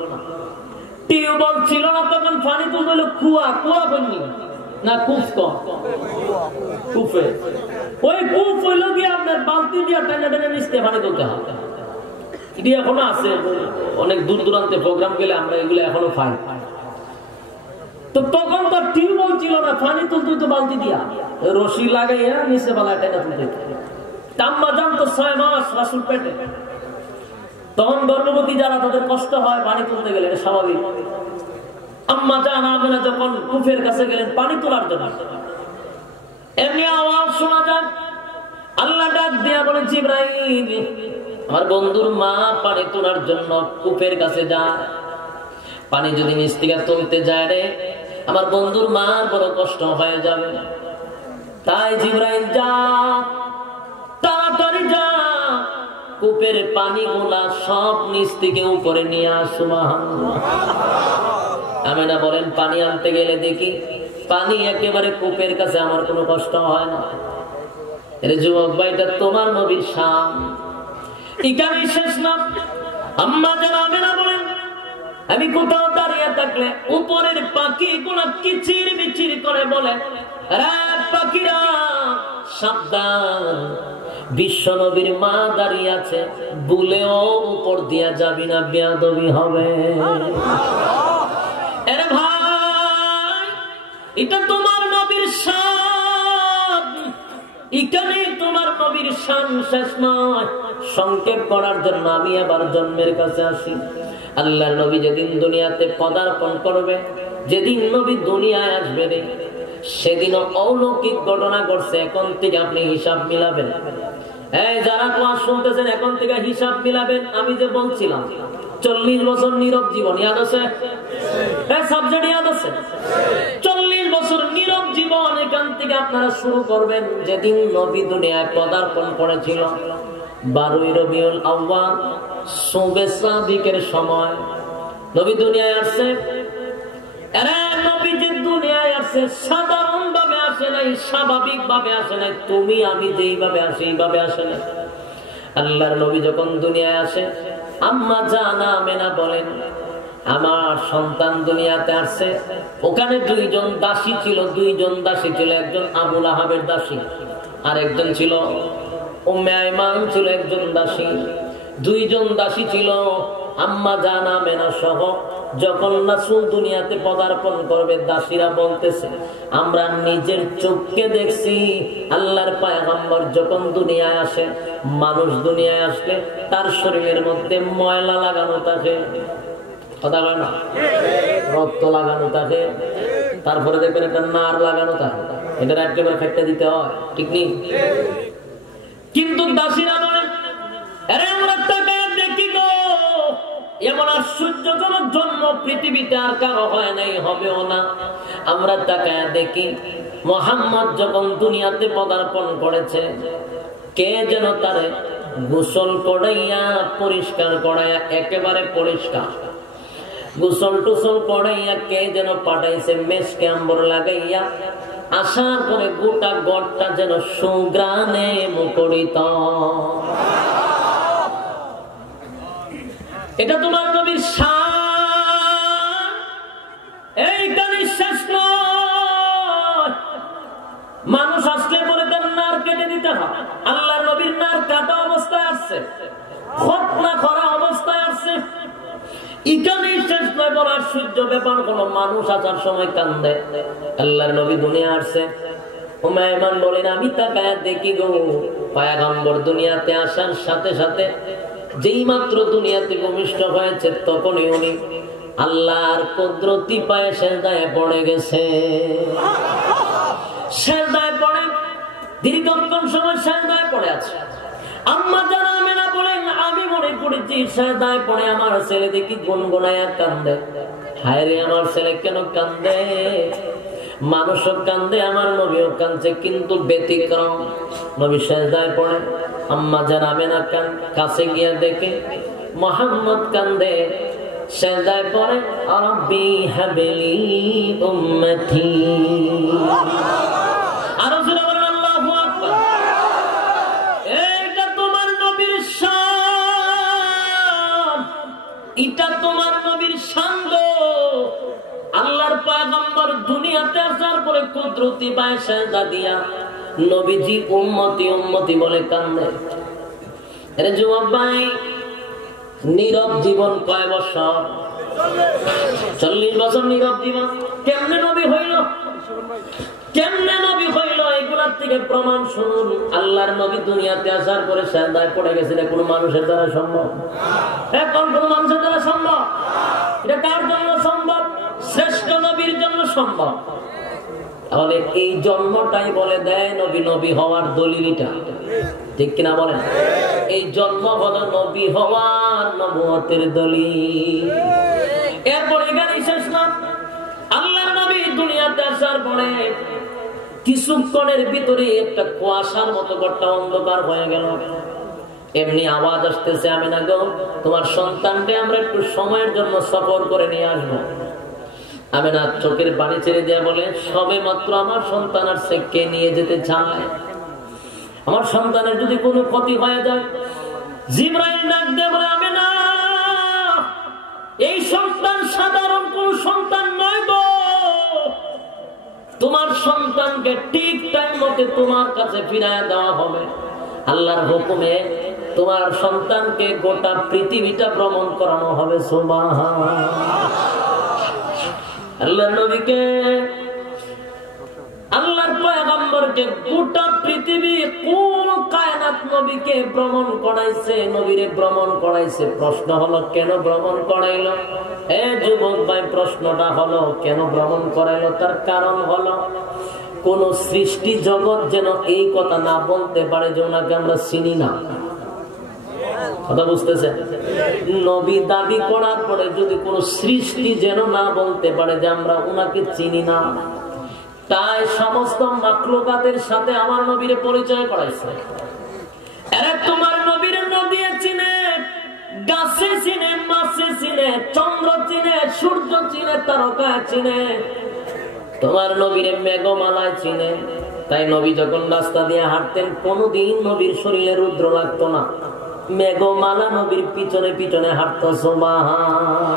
তখন পানি তুলতে হলো কুয়া বন্যি না, কূপ কূপে। ওই কূপ হইল গিয়ে আপনার বালতি দিয়ে টেনে টেনে নিচে পানি তুলতে হবে। এটি এখনো আছে, অনেক দূর দূরান্তে প্রোগ্রাম গেলে আমরা এগুলো এখনো পাই। তো তখন তো টিউবওয়েল ছিল না, পানি তুলতে তো বালতি দিয়া রশি লাগাইয়া নিচে বেলা টেনে তুলতে। আম্মা জান তো 6 মাস রাসূল পেটে, তখন গর্ভবতী যারা, তাদের কষ্ট হয় পানি তুলতে গেলে, স্বাভাবিক। আম্মা জান আমেনা যখন কূপের কাছে গেলেন পানি তোলার জন্য, এমনি আওয়াজ শোনা যায়, আল্লাহ ডাক দিয়া বলে, জিবরাইল, আমার বন্ধুর মা পানি তোলার জন্য কূপের কাছে যায়। পানি যদি নিচ থেকে তুলতে যায় রে, আমার বন্ধুর মা বড় কষ্ট হয়ে যাবে। তাই জিবরাইল যা, তাড়াতাড়ি কূপের পানিগুলা সব নিচ থেকে উপরে নিয়ে সুবহানাল্লাহ। আমেনা বলেন পানি আনতে গেলে দেখি পানি একেবারে কূপের কাছে, আমার কোনো কষ্ট হয় না। এর যুবক ভাইটা তোমার নবীর শান, এখানেই শেষ না। আম্মা জান আমেনা বলেন আমি কোথাও দাঁড়িয়ে থাকলে উপরের পাখিগুলো কিচির মিচির করে বলে, পাখিরা সাবধান, বিশ্ব নবীর মা দাঁড়িয়ে আছে, বুলেও উপর দিয়া যাবি না, বেয়াদবি হবে। আরে ভাই, এটা তোমার নবীর শান, এখানে তোমার নবীর শান শেষ নয়। সংক্ষেপ করার জন্য আমি আবার জন্মের কাছে আসি। আল্লাহর নবী যেদিন দুনিয়াতে পদার্পণ করবে, যেদিন নবী দুনিয়ায় আসবে রে, সেদিনও অলৌকিক ঘটনা ঘটছে। এখন থেকে আপনি হিসাব মিলাবেন। এই যারা ক্লাস শুনতেছেন, এখন থেকে হিসাব মিলাবেন। আমি যে বলছিলাম 40 বছর নীরব জীবন, ইয়াদ আছে? সাবজেক্ট ইয়াদ আছে? 40 বছর নীরব জীবন এখান থেকে আপনারা শুরু করবেন। যেদিন নবী দুনিয়ায় পদার্পণ করেছিল 12ই রবিউল আউয়াল, সুবে সাদিকের সময় নবী দুনিয়ায় আসছে। নবী যে দুনিয়ায় আসছে সাধারণ ভাবে আসে নাই, স্বাভাবিক ভাবে আসে নাই, তুমি আমি যেইভাবে আসে এইভাবে আসে নাই। আল্লাহর নবী যখন দুনিয়ায় আসে, আম্মা জানা আমেনা বলেন আমার সন্তান দুনিয়াতে আসছে। ওখানে দুইজন দাসী ছিল, একজন আবু লাহাবের দাসী, আর একজন ছিল উম্মে আইমান, ছিল একজন দাসী। দুইজন দাসী ছিল। আম্মা জানা আমেনা সহ যখন রাসূল দুনিয়াতে পদার্পণ করবে, দাসীরা বলতেছে আমরা নিজের চোখকে দেখছি আল্লাহর পয়গম্বর যখন দুনিয়ায় আসে, মানুষ দুনিয়ায় আসলে তার শরীরের মধ্যে ময়লা লাগানো থাকে, কথা বলে না, রক্ত লাগানো থাকে, তারপরে দেখবেন একটা নার লাগানো থাকে, এটা একেবারে ফেটে দিতে হয়, ঠিক নেই? কিন্তু দাসীরা বলেন আরে আমরা তাকে দেখি গো, এমন আশ্চর্যজনক জন্ম পৃথিবীতে আর কারো হয় নাই, হবেও না। আমরা তাকে দেখি মুহাম্মদ যখন দুনিয়াতে পদার্পণ করেছে, কে যেন তারে গোসল করাইয়া পরিষ্কার করাইয়া, একেবারে পরিষ্কার গোসল টুসল করাইয়া কে যেন পাঠাইছে, মেসকে আম্বর লাগাইয়া আসার পরে গোটা গড়টা যেন সুগ্রানে মুখরিত। এটা তোমার নবীর শান, এইখানে শেষ নয়। মানুষ আসলে পরে তার নার কেটে দিতে হয়। আল্লাহর নবীর নার কাটা অবস্থায় আসছে, খতনা করা অবস্থায় আসছে। এখানেই শেষ নয়। বলার সূর্য ব্যাপার হলো মানুষ আসার সময় কান্দে, আল্লাহর নবী দুনিয়া আসছে। উম্মে আইমান বলেন আমি তাকায়া দেখি গো, পয়গম্বর দুনিয়াতে আসার সাথে সাথে যেই মাত্র দুনিয়াতে ভূমিষ্ঠ হয়েছে, তখনই উনি আল্লাহর কুদরতি পায়ে সেজদায় পড়ে গেছে। সেজদায় পড়ে দীর্ঘক্ষণ সময় সেজদায় পড়ে আছে। আম্মা জানা আমেনা বলেন আমি মনে করেছি সেজদায় পড়ে আমার ছেলে দেখি গুনগুনায়া কান্দে। হায় রে, আমার ছেলে কেন কান্দে? মানুষও কান্দে, আমার নবীও কান্দে, কিন্তু ব্যতিক্রম। নবী সেজদায় পড়ে, আম্মা জানা আমেনা কাছে গিয়া দেখে মুহাম্মদ কান্দে। সেজদায় পড়ে রব্বি হাবলি উম্মতি, আরো জোরে বলেন আল্লাহু আকবার। এটা তোমার নবীর শান, এটা তোমার নবীর শান গো। আল্লাহর পয়গম্বর দুনিয়াতে আসার পরে কুদরতি পায়ে সেজদা দিয়া নবীজি উম্মতি উম্মতি বলে কান্দে। আরে যুবক ভাই, নীরব জীবন কয় বছর? 40 বছর নীরব জীবন। কেমনে নবী হইল? কেমনে নবী হইল? এগুলার থেকে প্রমাণ শুনুন। আল্লাহর নবী দুনিয়াতে আসার পরে সেজদায় পড়ে গেছে, এটা কোনো মানুষের দ্বারা সম্ভব? এখন কোন মানুষের দ্বারা সম্ভব? এটা কার জন্য সম্ভব? শ্রেষ্ঠ নবীর জন্য সম্ভব। তাহলে এই জন্মটাই বলে দেয় নবী নবী হওয়ার দলিলটা, ঠিক কিনা বলেন? এই জন্ম হলো নবী হওয়ার নবুয়তের দলিল। এরপর এখানে শেষ না। আল্লাহর নবী দুনিয়াতে আসার পরে কিছুক্ষণের ভিতরে একটা কুয়াশার মতো ঘরটা অন্ধকার হয়ে গেল। এমনি আওয়াজ আসতেছে, আমিনা গো তোমার সন্তানকে আমরা একটু সময়ের জন্য সফর করে নিয়ে আসবো। আমিনা চোখের পানি ছেড়ে দেয়া বলে, সবে মাত্র আমার সন্তান আসছে, কে নিয়ে যেতে চায়? আমার সন্তানের যদি কোনো ক্ষতি হয়ে যায়। জিবরাইল ডাক দিয়ে বলে, আমিনা এই সন্তান সাধারণ কোন সন্তান নয় গো, তোমার সন্তানকে ঠিক টাইম মতে তোমার কাছে ফিরায় দেওয়া হবে। আল্লাহর হুকুমে তোমার সন্তানকে গোটা পৃথিবীটা ভ্রমণ করানো হবে। সুবহানাল্লাহ। আল্লাহর নবীকে, আল্লাহর পয়গম্বরকে গোটা পৃথিবী কোন কায়নাত নবীকে ভ্রমণ করাইছে, নবীরে ভ্রমণ করাইছে। প্রশ্ন হলো কেন ভ্রমণ করাইলো? যুবক ভাই, প্রশ্নটা হলো কেন ভ্রমণ করাইলো? তার কারণ হলো কোন সৃষ্টি জগৎ যেন এই কথা না বলতে পারে যে ওনাকে আমরা চিনি না। কথা বুঝতেছেন? নবী দাবি করার পরে যদি কোন সৃষ্টি যেন না বলতে পারে যে আমরা ওনাকে চিনি না। তাই সমস্ত মাখলুকাতের সাথে আমার নবীরে পরিচয় করাইছে। আরে তোমার নবীরে নদী চিনে, গাছে চিনে, মাছে চিনে, চন্দ্র চিনে, সূর্য চিনে, তারকা চিনে, তোমার নবীরে মেঘমালায় চিনে। তাই নবী যখন রাস্তা দিয়ে হাঁটতেন কোনদিন নবীর শরীরে রুদ্র লাগতো না। মেঘমালা নবীর পিছনে পিছনে হাঁটতো। সুবহানাল্লাহ।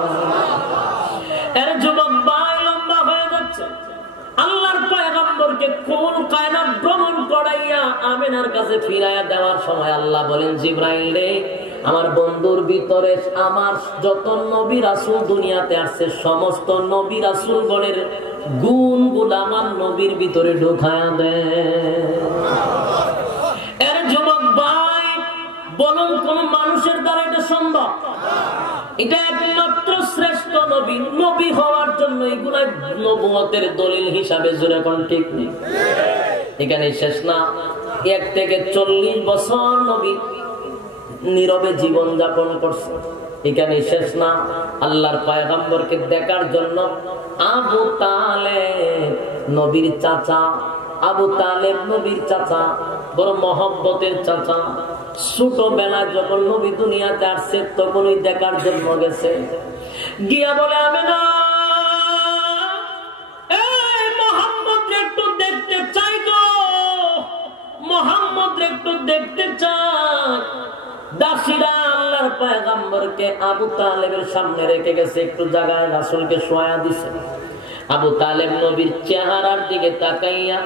যুবক ভাই, লম্বা হয়ে যাচ্ছে। আল্লাহর পয়গম্বরকে কোন কায়নাত ভ্রমণ করাইয়া আমিনার কাছে ফিরাইয়া দেওয়ার সময় আল্লাহ বলেন, জিবরাইল রে, আমার বন্ধুর ভিতরে আমার যত নবী রাসূল দুনিয়াতে আসছে সমস্ত নবী রাসূলগণের গুণগুলো আমার নবীর ভিতরে ঢোকায়া দেয়। যুবক ভাই, বলুন কোন মানুষের দ্বারা এটা সম্ভব? এটা একমাত্র শ্রেষ্ঠ নবী, নবী হওয়ার জন্য এগুলা নবুয়তের দলিল হিসাবে জোরে কোন ঠিক নেই। এখানে শেষ না, 1 থেকে 40 বছর নবী নীরবে জীবন যাপন করছে। এখানে শেষ না, আল্লাহর পয়গম্বরকে দেখার জন্য আবু তালেব নবীর চাচা, আবু তালেব নবীর চাচা, বড় মহব্বতের চাচা, ছোটবেলায় যখন নবী দুনিয়াতে আসছে তখনই দেখার জন্য গেছে। গিয়া বলে, আমিনা মুহাম্মদ একটু দেখতে চাই গো, মুহাম্মদ একটু দেখতে চাই। দাসীরা আল্লাহর পয়গম্বরকে আবু তালেবের সামনে রেখে গেছে, একটু জায়গায় রাসূলকে শোয়া দিছে। আবু তালেব নবীর চেহারার দিকে তাকাইয়া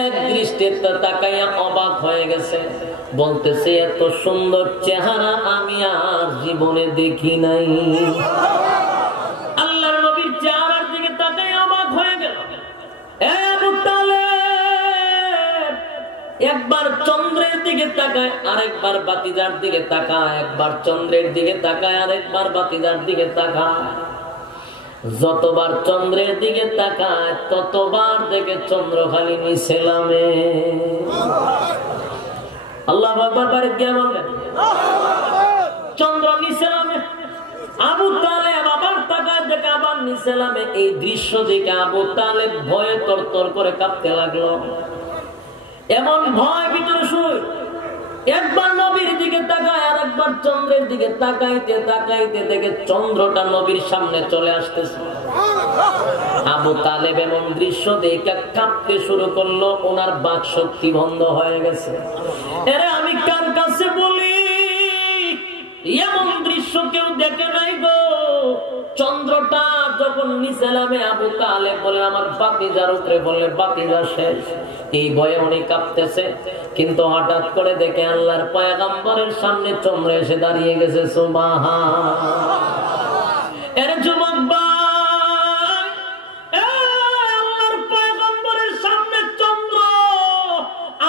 এক দৃষ্টিতে তাকাইয়া অবাক হয়ে গেছে। বলতেছে, এত সুন্দর চেহারা আমি আর জীবনে দেখি নাই। আল্লাহর নবীর চেহারার দিকে তাকাইয়া অবাক হয়ে গেল। আবু তালেব একবার চন্দ্রের দিকে তাকায়, আরেকবার বাতিজার দিকে তাকায়, একবার চন্দ্রের দিকে তাকায়, আরেকবার বাতিজার দিকে তাকায়। যতবার চন্দ্রের দিকে তাকায় ততবার দেখে চন্দ্র খালি নিচে নামে। আল্লাহ আকবার কে বলবেন? চন্দ্র নিচে নামে। আবু তালেব আবার তাকায়, দেখে আবার নিচে নামে। এই দৃশ্য দেখে আবু তালেব ভয়ে তরতর করে কাঁপতে লাগলো। এমন ভয় ভিতরে শুরু, একবার নবীর দিকে তাকায়, আর একবার চন্দ্রের দিকে তাকাইতে তাকাইতে দেখে চন্দ্রটা নবীর সামনে চলে আসতেছে। আবু তালেব এমন দৃশ্য দেখে কাঁপতে শুরু করলো, ওনার বাক শক্তি বন্ধ হয়ে গেছে। এরে আমি কার কাছে বলি, এমন দৃশ্য কেউ দেখে নাই গো। চন্দ্রটা যখন নিচে নামে আবু তালেব বলে আমার বাতিজার উপরে, বললে বাতিজা শেষ। এই ভয়ে উনি কাঁপতেছে, কিন্তু হঠাৎ করে দেখে আল্লাহর পয়গম্বরের সামনে চন্দ্র এসে দাঁড়িয়ে গেছে। সুবহানাল্লাহ। এর যুবক ভাই, আল্লাহর পয়গম্বরের সামনে চন্দ্র।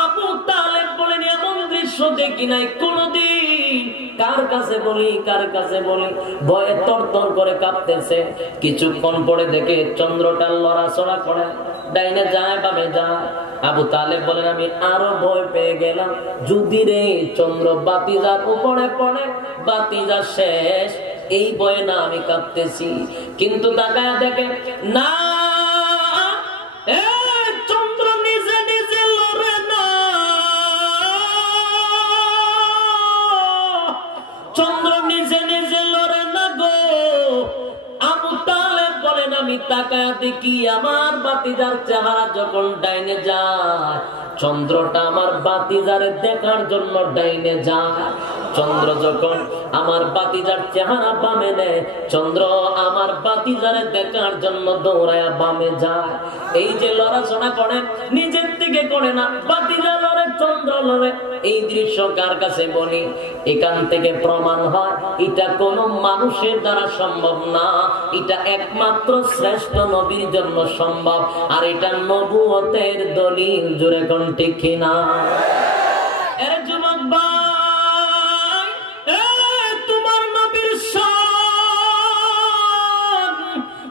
আবু তালেব বলেন এমন দৃশ্য দেখি নাই কোনদিন। কার কাছে বলি, কার কাছে বলি, ভয়ে তরতর করে কাঁপতেছে। কিছুক্ষণ পরে দেখে চন্দ্রটা লড়াচড়া করে, ডাইনে যায় বামে যায়। আবু তালেব বলেন আমি আরো ভয় পেয়ে গেলাম, যদি রে চন্দ্র বাতিজার উপরে পড়ে, বাতিজা শেষ। এই ভয়ে না আমি কাঁপতেছি, কিন্তু তাকায় দেখে না, চন্দ্র নিজে নিজে লড়ে না। তাকায় দেখি আমার বাতিজার চেহারা যখন ডাইনে যায়, চন্দ্রটা আমার বাতিজারে দেখার জন্য ডাইনে যায়। চন্দ্র যখন আমার বাতিজার চেহারা বামে নেয়, চন্দ্র আমার বাতিজারে দেখার জন্য দৌড়ায় বামে যায়। এই যে লড়াচড়া করে, নিজের থেকে করে না, বাতিজা লড়ে, চন্দ্র লড়ে। এই দৃশ্য কার কাছে বলি? এখান থেকে প্রমাণ হয় এটা কোন মানুষের দ্বারা সম্ভব না, এটা একমাত্র শ্রেষ্ঠ নবীর জন্য সম্ভব। আর এটা নবুয়তের দলিল। জোরে কোন ঠিক কিনা? এর যুবক ভাই, তোমার নবীর শান,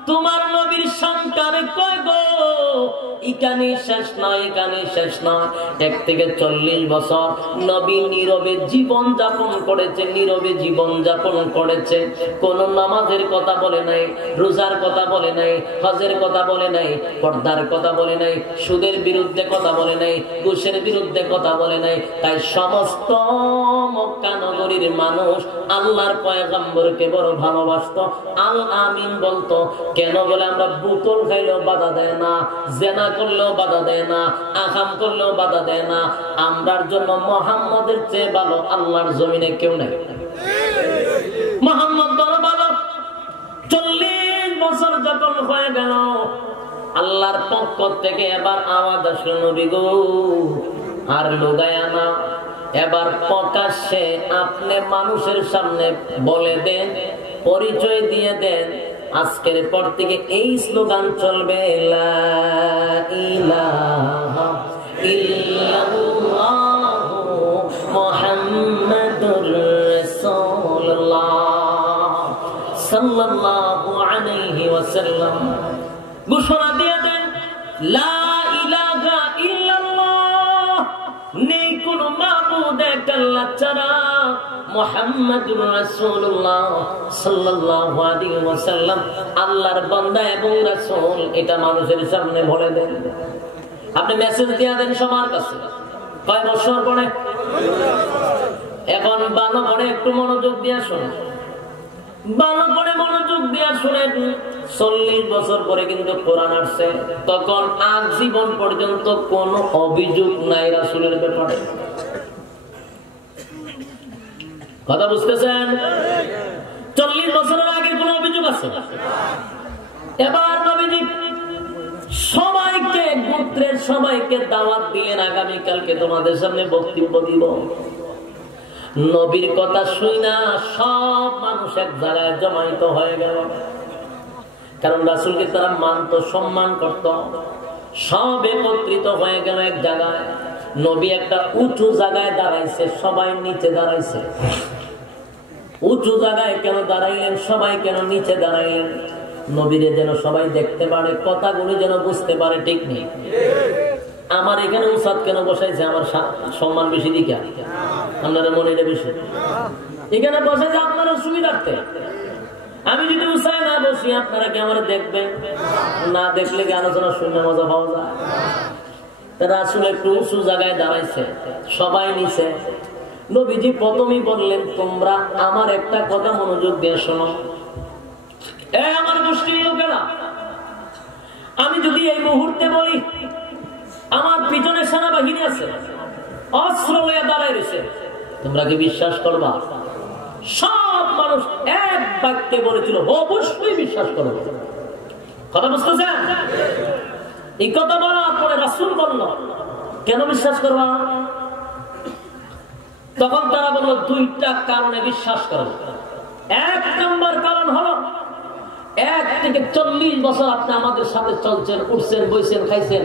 তোমার নবীর শানটারে কয় গো? এখানে শেষ নয়, এখানে শেষ নয়। 1 থেকে 40 বছর নবী নীরবে জীবন যাপন করেছে, নীরবে জীবন যাপন করেছে। কোন নামাজের কথা বলে নাই, রোজার কথা বলে নাই, হজের কথা বলে নাই, পর্দার কথা বলে নাই, সুদের বিরুদ্ধে কথা বলে নাই, ঘুষের বিরুদ্ধে কথা বলে নাই। তাই সমস্ত মক্কা নগরীর মানুষ আল্লাহর পয়গম্বরকে বড় ভালোবাসতো, আল আমিন বলতো। কেন বলে? আমরা বোতল খাইলেও বাধা দেয় না, জেনা করলেও বাধা দেয় না, আকাম করলেও বাধা দেয় না। আমরার জন্য মুহাম্মদের চেয়ে ভালো আল্লাহর জমিনে কেউ নাই। মুহাম্মদ বড় ভালো। 40 বছর যখন হয়ে গেল, আল্লাহর পক্ষ থেকে এবার আওয়াজ আসলো, নবী গো আর লুকায়া না, এবার প্রকাশ্যে আপনি মানুষের সামনে বলে দেন, পরিচয় দিয়ে দেন। আজকের পর থেকে এই স্লোগান চলবে, লা ইলাহা ইল্লাল্লাহু মুহাম্মাদুর রাসূলুল্লাহ সাল্লাল্লাহু আলাইহি ওয়াসাল্লাম। ঘোষণা দিয়ে দেন, লা ইলাহা ইল্লাল্লাহ, নেই কোনো মাবুদ এক আল্লাহ ছাড়া, মুহাম্মাদুর রাসূলুল্লাহ সাল্লাল্লাহু আলাইহি ওয়াসাল্লাম আল্লাহর বান্দা এবং রাসূল। এটা মানুষের সামনে বলে দেন। আপনি মেসেজ দিয়ে দেন সবার কাছে। কয় বছর পরে? এখন ভালো করে একটু মনোযোগ দিয়ে শুনুন, ভালো করে মনোযোগ দিয়ে শুনেন। 40 বছর পরে কিন্তু কোরআন আসছে, তখন আজ জীবন পর্যন্ত কোন অভিযোগ নাই রাসূলের ব্যাপারে। কথা বুঝতেছেন? 40 বছরের আগে কোন অভিযোগ আছে? এবার নবীজি সবাইকে, গোত্রের সবাইকে দাওয়াত দিলেন, আগামীকালকে তোমাদের সামনে বক্তব্য দিব। নবীর কথা শুই না সব মানুষ এক জায়গায় জমায়েত হয়ে গেল, কারণ রাসূলকে তারা মানত, সম্মান করত। সব একত্রিত হয়ে গেল এক জায়গায়। নবী একটা উঁচু জায়গায় দাঁড়াইছে, সবাই নিচে দাঁড়াইছে। উঁচু জায়গায় কেন দাঁড়াইলেন? সবাই কেন নিচে দাঁড়াইলেন? নবীরে যেন সবাই দেখতে পারে, কথাগুলো যেন বুঝতে পারে। ঠিক নেই? আমার এখানে উসাদ কেন বসাইছে? আমার সম্মান বেশি দিকে, আপনারা মনে বেশি এখানে বসাইছে আপনারা সুবিধার্থে। আমি যদি উসায় না বসি, আপনারা কি আমার দেখবেন? না দেখলে কি আলোচনা শুনে মজা পাওয়া যায়? রাসূল একটু উঁচু জায়গায় দাঁড়াইছে, সবাই নিচে। নবীজি প্রথমেই বললেন, তোমরা আমার একটা কথা মনোযোগ দিয়ে শোনো। আমার গোষ্ঠীর লোকেরা, আমি যদি এই মুহূর্তে বলি আমার পিছনে সেনাবাহিনী আছে, অস্ত্র লইয়া দাঁড়ায় রয়েছে, তোমরা কি বিশ্বাস করবা? সব মানুষ এক বাক্যে বলেছিল, অবশ্যই বিশ্বাস করবো। কথা বুঝতেছেন? এই কথা বলার পরে রাসূল বলল, কেন বিশ্বাস করবা? তখন তারা বলল, 2টা কারণে বিশ্বাস করো। 1 নম্বর কারণ হলো, 1 থেকে 40 বছর আপনি আমাদের সাথে চলছেন, উঠছেন, বইছেন, খাইছেন,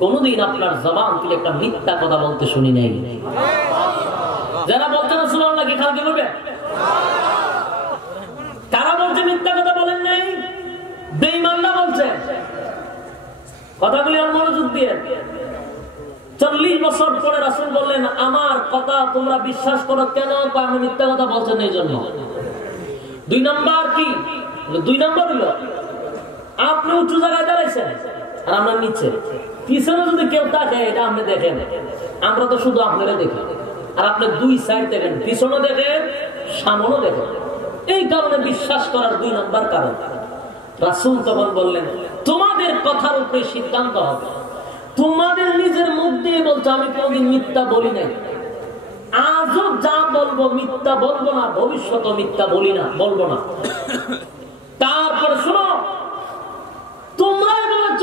কোনদিন আপনার জবান থেকে একটা মিথ্যা কথা বলতে শুনি নাই। যারা বলতে না শুনলাম নাকি কালকে বলবে, তারা বলছে মিথ্যা কথা বলেন নাই, বেঈমানরা বলছে। কথাগুলি আর মনোযোগ দিয়ে। 40 বছর পরে রাসূল বললেন, আমার কথা তোমরা বিশ্বাস করো কেন? আমি মিথ্যা কথা বলছেন এই জন্য। 2 নম্বর কি? 2 নম্বর হলো, আপনি উঁচু জায়গায় দাঁড়াইছেন আর আমরা নিচে। পিছনে যদি কেউ তাকে, এটা আপনি দেখেন, আমরা তো শুধু আপনারা দেখি। আর আপনি 2 সাইড দেখেন, পিছনে দেখেন, সামনে দেখেন। এই কারণে বিশ্বাস করার 2 নম্বর কারণ। রাসূল তখন বললেন, তোমাদের কথার উপরে সিদ্ধান্ত হবে। তোমাদের নিজের মুখ দিয়ে বলছো আমি কোনদিন মিথ্যা বলি নাই, আজও যা বলবো মিথ্যা বলবো না, ভবিষ্যতে মিথ্যা বলি না, বলবো না। তারপর শোনো, তোমরাই বলেছ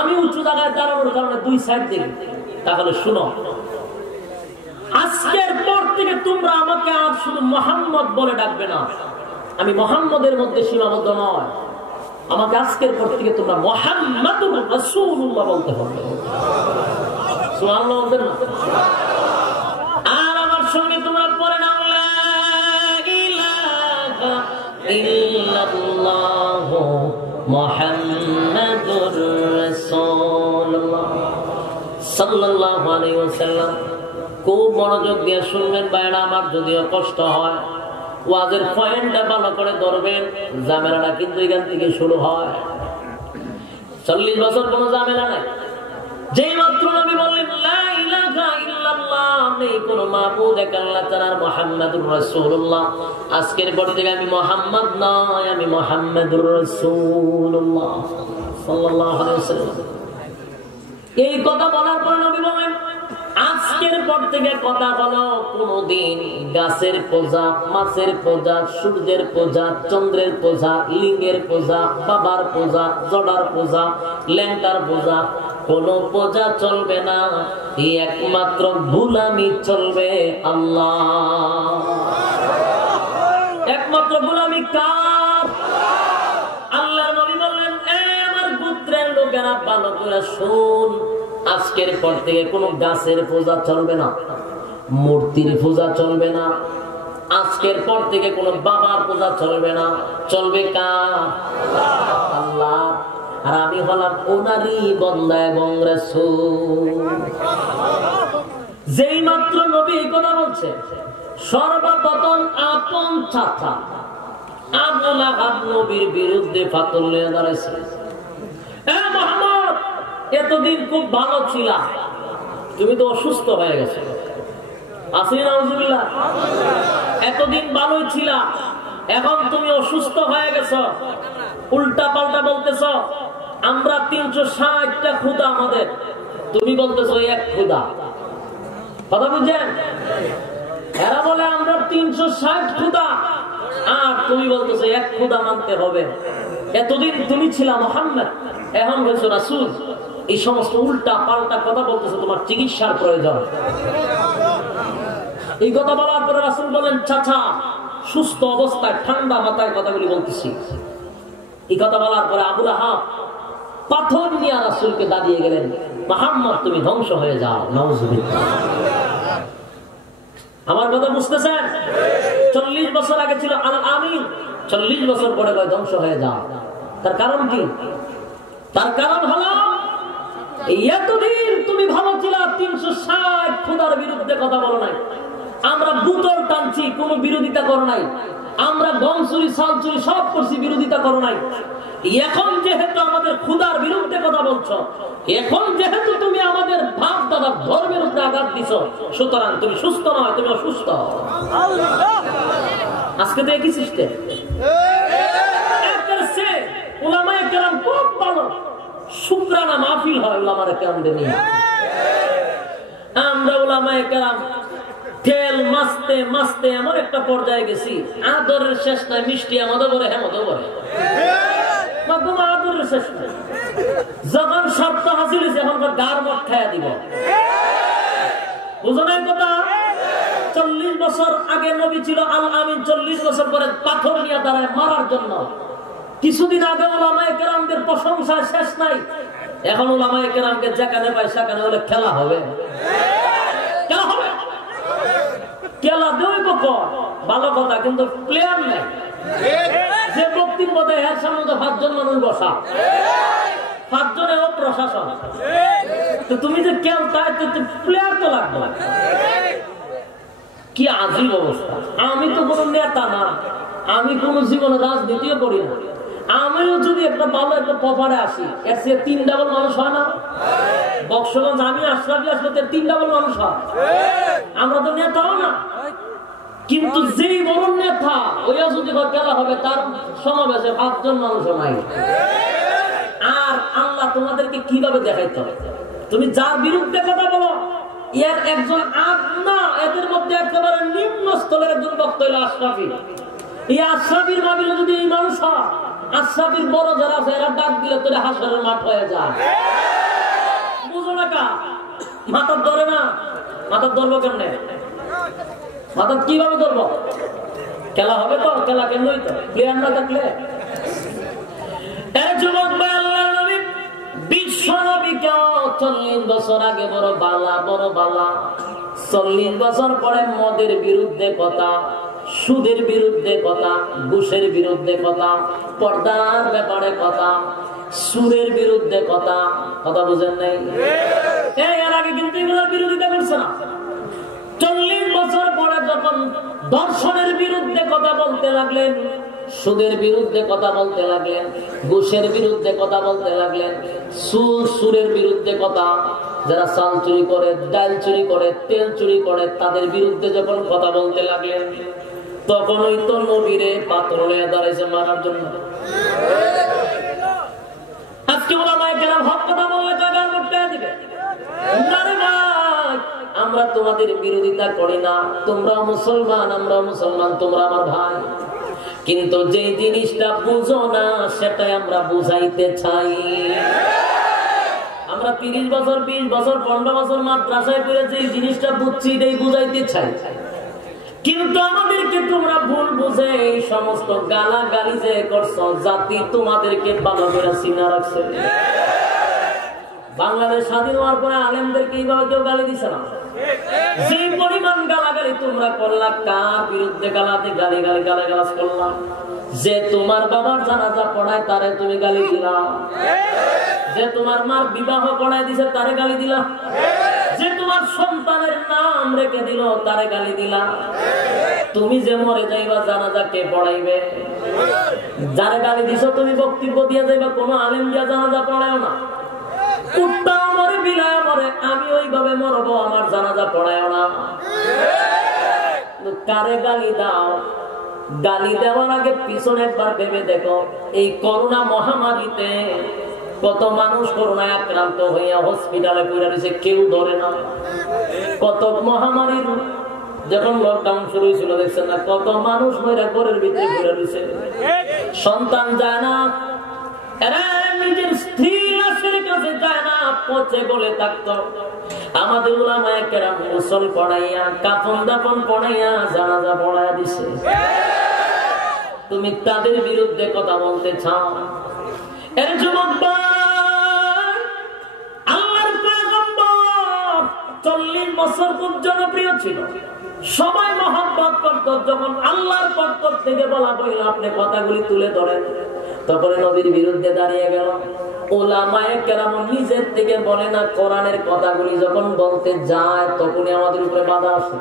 আমি উঁচু জায়গায় দাঁড়ানোর কারণে দুই সাইড দেখি। তাহলে শুনো, আজকের পর থেকে তোমরা আমাকে আর শুধু মুহাম্মদ বলে ডাকবে না। আমি মুহাম্মদের মধ্যে সীমাবদ্ধ নয়, আমাকে আজকের পর থেকে তোমরা মুহাম্মাদুর রাসূলুল্লাহ বলতে হবে। সুবহানাল্লাহ বলবেন না? আর আমার সঙ্গে তোমরা পড়ে নাও লা ইলাহা ইল্লাল্লাহ মুহাম্মাদুর রাসূলুল্লাহ সাল্লাল্লাহু আলাইহি ওয়াসাল্লাম। খুব মনোযোগ দিয়ে শুনবেন ভাইরা আমার, যদিও কষ্ট হয় ওয়াজের পয়েন্টটা ভালো করে ধরবেন। ঝামেলাটা কিন্তু এখান থেকে শুরু হয়। 40 বছর কোনো ঝামেলা নাই। যেই মাত্র নবী বললেন লা ইলাহা ইল্লাল্লাহ, নেই কোনো মাবুদ এক আল্লাহ ছাড়া, মুহাম্মাদুর রাসূলুল্লাহ, আজকের পর থেকে আমি মুহাম্মদ নয়, আমি মুহাম্মাদুর রাসূলুল্লাহ সাল্লাল্লাহু আলাইহি ওয়াসাল্লাম। এই কথা বলার পর নবী বললেন, আজকের পর থেকে কথা বলো কোনদিন গাছের পূজা, মাছের পূজা, সূর্যের পূজা, চন্দ্রের পূজা, লিঙ্গের পূজা, বাবার পূজা, জড়ার পূজা, ল্যাংটার পূজা, কোন পূজা চলবে না, একমাত্র গোলামি চলবে আল্লাহ। একমাত্র গোলামি কার? আল্লাহর নবী বললেন, আমার গোত্রের লোকেরা ভালো করে শুন, আজকের পর থেকে কোন গাছের পূজা চলবে না, মূর্তির পূজা চলবে না, আজকের পর থেকে কোন বাবার পূজা চলবে না, চলবে কার? আল্লাহ। আর আমি হলাম ওনারই বান্দা এবং রাসূল। যেই মাত্র নবী এই কথা বলছে, সর্বপ্রথম আপন চাচা আবু লাহাব নবীর বিরুদ্ধে ফাতর নিয়ে দাঁড়াইছে। মুহাম্মদ, এতদিন খুব ভালো ছিল, তুমি তো অসুস্থ হয়ে গেছো। আসিনা নাউজুবিল্লাহ। এতদিন ভালোই ছিল, এখন তুমি অসুস্থ হয়ে গেছো, উল্টা পাল্টা বলতেছ। আমরা 360টা খুদা আমাদের, তুমি বলতেছো এক খুদা। কথা বুঝছেন? এরা বলে আমরা 360 খুদা, আর তুমি বলতেছো এক খুদা মানতে হবে। এতদিন তুমি ছিলা মুহাম্মদ, এখন হয়েছো রাসূল। এই সমস্ত উল্টা পাল্টা কথা বলতেছো, তোমার চিকিৎসার প্রয়োজন। এই কথা বলার পরে রাসূল বলেন, চাচা সুস্থ অবস্থায় ঠান্ডা মাথায় কথাগুলি বলতেছি। এই কথা বলার পরে আবু লাহাব পাথর নিয়ে রাসূলকে দাঁড়িয়ে গেলেন, মুহাম্মদ তুমি ধ্বংস হয়ে যাও। নাউজুবিল্লাহ। আমার কথা বুঝতেছেন? 40 বছর আগে ছিল আল আমিন, 40 বছর পরে ধ্বংস হয়ে যাও। তার কারণ কি? তার কারণ হলো এতদিন তুমি ভালো ছিল, 360 খোদার বিরুদ্ধে কথা বলো নাই। আমরা বুতল টানছি, কোনো বিরোধিতা করো নাই। আমরা গম চুরি, চাল চুরি সব করছি, বিরোধিতা করো নাই। এখন যেহেতু আমাদের খুদার বিরুদ্ধে কথা বলছো, এখন যেহেতু তুমি আমাদের বাপ দাদার ধর্মের উপরে আঘাত দিছ, সুতরাং তুমি সুস্থ নয়, তুমি অসুস্থ। আজকে তো একই সিস্টেম। উলামায়ে কেরাম খুব ভালো, শুকরানা মাহফিল হয় উলামায়ে কেরামদের নিয়ে। আমরা উলামায়ে কেরাম তেল মাছতে মাছতে এমন একটা পর্যায়ে গেছি, আদরের শেষ নাই, মিষ্টি আমাদের বলে হেমতো বলে আদরের শেষ নাই। যখন শর্ত হাসিল হয়েছে, এখন গার মত খাইয়া দিব। বুঝো নাই কথা? 40 বছর আগে নবী ছিল আল আমিন, 40 বছর পরে পাথর নিয়ে দাঁড়ায় মারার জন্য। কিছুদিন আগে উলামায়ে কেরামদের প্রশংসা শেষ নাই, এখন উলামায়ে কেরামকে যেখানে পায় সেখানে বলে খেলা হবে, খেলা হবে, খেলা দেব ভালো কথা, কিন্তু প্লেয়ার নেই। যে বক্তব্য দেয় এর সামনে তো 5 জন মানুষ বসা, 5 জনের প্রশাসন। তো তুমি যে কেউ তাই প্লেয়ার তো লাগবে। কি আজীব অবস্থা। আমি তো কোনো নেতা না, আমি কোনো জীবনে রাজনীতিও করি না। আমিও যদি একটা ভালো একটা পপারে আসি, এর সে 3 ডাবল মানুষ হয় না? বক্সগঞ্জ আমি আশরাফি আসলে 3 ডাবল মানুষ হয়। আমরা তো নেতাও না, কিন্তু যেই বড় নেতা ওইয়া যদি খেলা হবে তার সমাবেশে 5 জন মানুষ নাই। আর আল্লাহ তোমাদেরকে কিভাবে দেখাইতে হবে? তুমি যার বিরুদ্ধে কথা বলো এর একজন আদনা, এদের মধ্যে একেবারে নিম্ন স্তরের একজন বক্তা হলো আশরাফি। এই আশরাফির মাবিলে যদি এই মানুষ হয়, আশরাফির বড় যারা আছে এরা ডাক দিলে তোরে হাসরের মাঠ হয়ে যায়। বুঝো না কা মাথার ধরে না, মাথার ধরবো কেমনে? মাথার কিভাবে ধরবো? খেলা হবে তো, খেলা কেন হইতো প্লেয়ার না থাকলে। যুবক ভাই, আল্লাহর নবী বিশ্ব নবীকে 40 বছর আগে বড় বালা 40 বছর পরে মদের বিরুদ্ধে কথা, সুদের বিরুদ্ধে কথা, ঘুষের বিরুদ্ধে কথা, পর্দার ব্যাপারে কথা, সুরের বিরুদ্ধে কথা বুঝেন নাই? এর আগে কিন্তু এগুলোর বিরোধিতা করছে না। 40 বছর পরে যখন দর্শনের বিরুদ্ধে কথা বলতে লাগলেন, সুদের বিরুদ্ধে কথা বলতে লাগলেন, ঘুষের বিরুদ্ধে কথা বলতে লাগলেন, সুরের বিরুদ্ধে কথা, যারা চাল চুরি করে, ডাল চুরি করে, তেল চুরি করে, তাদের বিরুদ্ধে যখন কথা বলতে লাগলেন, তখন ওই তো নবীরে পাথর নিয়ে দাঁড়াইছে মারার জন্য। আজকে ওলামায়ে কেরাম হক কথা বললে জায়গার মধ্যে দিবে না রে ভাই, আমরা তোমাদের বিরোধিতা করি না, তোমরা মুসলমান, আমরা মুসলমান, তোমরা আমার ভাই। কিন্তু যে জিনিসটা বুঝো না সেটাই আমরা বুঝাইতে চাই। আমরা 30 বছর 20 বছর 15 বছর মাদ্রাসায় পড়ে যে জিনিসটা বুঝছি এটাই বুঝাইতে চাই, কিন্তু আমাদেরকে তোমরা ভুল বুঝে এই সমস্ত গালাগালি যে করছো, জাতি তোমাদেরকে ভালো করে চিনা রাখছে। বাংলাদেশ স্বাধীন হওয়ার পরে আলেমদেরকে এইভাবে কেউ গালি দিছে না। যে পরিমাণ গালাগালি তোমরা করলা, কার বিরুদ্ধে গালাগালাজ করলাম? যে তোমার বাবার জানাজা পড়ায় তারে তুমি গালি দিলা, যে তোমার মার বিবাহ পড়ায় দিছে তারে গালি দিলা, যে তোমার সন্তানের নাম রেখে দিল তারে গালি দিলা। তুমি যে মরে যাইবা জানাজা কে পড়াইবে? যারে গালি দিছো তুমি বক্তব্য দিয়ে যাইবা, কোনো আলেম দিয়া জানাজা পড়ায়ও না। কুত্তাও মরে, বিলায় মরে, আমি ওইভাবে মরবো, আমার জানাজা পড়ায়ও না। কারে গালি দাও? গালি দেওয়ার আগে পিছনে একবার ভেবে দেখো, এই করোনা মহামারীতে কত মানুষ করোনায় আক্রান্ত হইয়া হসপিটালে পড়ে রয়েছে, কেউ ধরে না। কত মহামারীর যখন লকডাউন শুরু হয়েছিল দেখছেন না, কত মানুষ মরে ঘরের ভিতরে পড়ে রয়েছে, সন্তান যায় না, এরা নিজের স্ত্রী লাশের কাছে যায় না, পচে গলে থাকতো। আমাদের উলামায়ে কেরাম গোসল পড়াইয়া, কাফন দাফন পড়াইয়া, জানাজা পড়াইয়া দিছে। তুমি তাদের বিরুদ্ধে কথা বলতে চাও? এর যুবক ভাই, আল্লাহর পয়গম্বর 40 বছর খুব জনপ্রিয় ছিল, সবাই মহব্বত করত। যখন আল্লাহর পক্ষ থেকে বলা হইল আপনি কথাগুলি তুলে ধরেন, তখন নবীর বিরুদ্ধে দাঁড়িয়ে গেল। উলামায়ে কেরাম নিজের থেকে বলে না, কোরআনের কথাগুলি যখন বলতে যায় তখনই আমাদের উপরে বাধা আসে।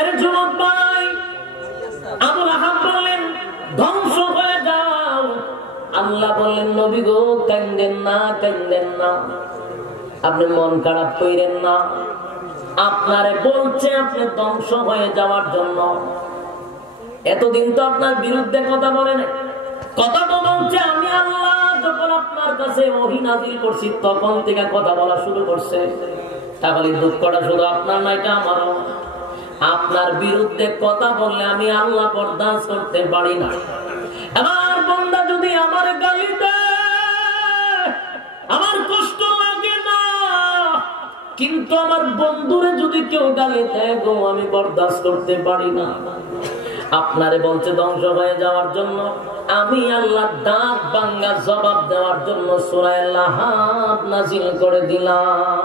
এর যুবক ভাই, আবু লাহাব বললেন ধ্বংস হয়ে যাও। আল্লাহ বললেন নবী গো কাঁদেন না, কাঁদেন না, আপনি মন খারাপ করেন না, আপনারে বলছে আপনি ধ্বংস হয়ে যাওয়ার জন্য। এতদিন তো আপনার বিরুদ্ধে কথা বলে না, কথা তো বলছে আমি আল্লাহ যখন আপনার কাছে ওহী নাযিল করছি তখন থেকে কথা বলা শুরু করছে। তাহলে দুঃখটা শুধু আপনার না, এটা আমারও। আপনার বিরুদ্ধে কথা বললে আমি আল্লাহ বরদাস্ত করতে পারি না। আমার বান্দা যদি আমার গালি দেয় আমার কষ্ট লাগে না, কিন্তু আমার বন্ধুরে যদি কেউ গালি দেয় গো আমি বরদাস্ত করতে পারি না। আপনারে বলছে ধ্বংস হয়ে যাওয়ার জন্য, আমি আল্লাহ দাঁত ভাঙা জবাব দেওয়ার জন্য সূরা লাহাব নাযিল করে দিলাম।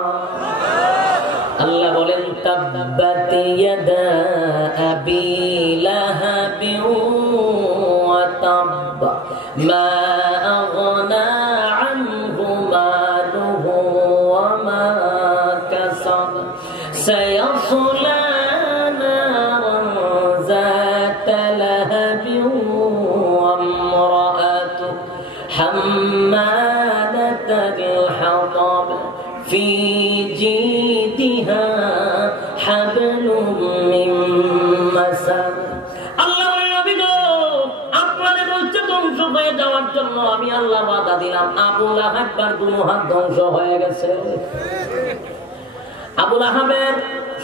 আল্লাহ বলেন তাব্বাত ইয়াদা আবি লাহাবি ওয়া তাব মা আগনা আনহু মালুহু ওয়া মা কাসাব সায়াসলা নারান যাতা লাহাবি ওয়া ইমরাআতু হাম্মালাতাল হাতাব في جيدها حبل من জন্য আমি আল্লাহ ওয়াদা দিলাম আবু লাহাবের দুনো হাত ধ্বংস হয়ে গেছে। আবু লাহাবের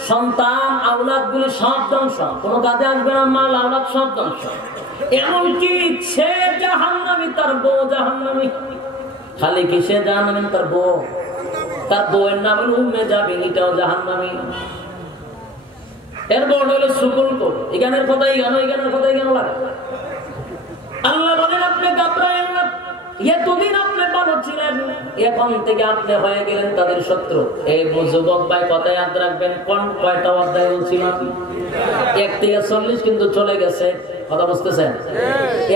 সন্তান আওলাদ গুলি সব ধ্বংস, কোনো কাজে আসবে না, মাল আওলাদ সব ধ্বংস। এমনকি সে জাহান্নামী, তার বউ জাহান্নামী। খালি কি সে জাহান্নামী, তার বউয়ের নাম হলো উম্মে জাবিন, এটাও জাহান্নামী। এর বড় হলো সুকুলকুল। এখানের কথাই কেন, এখানের কথাই কেন লাগে? আল্লাহ বলেন আপনি ঘাবড়ায়েন না, এতদিন আপনি ভালো ছিলেন, এখন থেকে আপনি হয়ে গেলেন তাদের শত্রু। এই যুবক ভাই কথায় ইয়াদ রাখবেন, কয়টা অধ্যায় বলছিলাম? 1 থেকে 40 কিন্তু চলে গেছে, কথা বুঝতেছেন?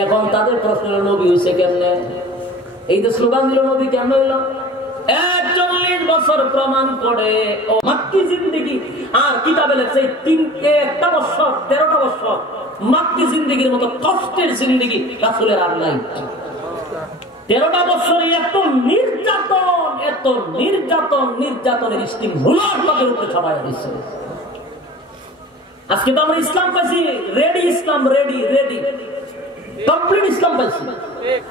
এখন তাদের প্রশ্ন হলো নবী হইছে কেমনে? এই তো স্লোগান দিল নবী কেমনে হইল? 40 বছর প্রমাণ করে ও মাক্কি জিন্দেগি। আর কিতাবে লেখছে 1টা বছর 13টা বছর মাক্কি জিন্দেগির মতো কষ্টের জিন্দেগি রাসূলের আর নাই। 13টা বছরে এত নির্যাতনের স্টিম হুলার তাদের উপরে ছড়ায় দিচ্ছে। আজকে তো আমরা ইসলাম পাইছি, রেডি ইসলাম, রেডি কমপ্লিট ইসলাম পাইছি।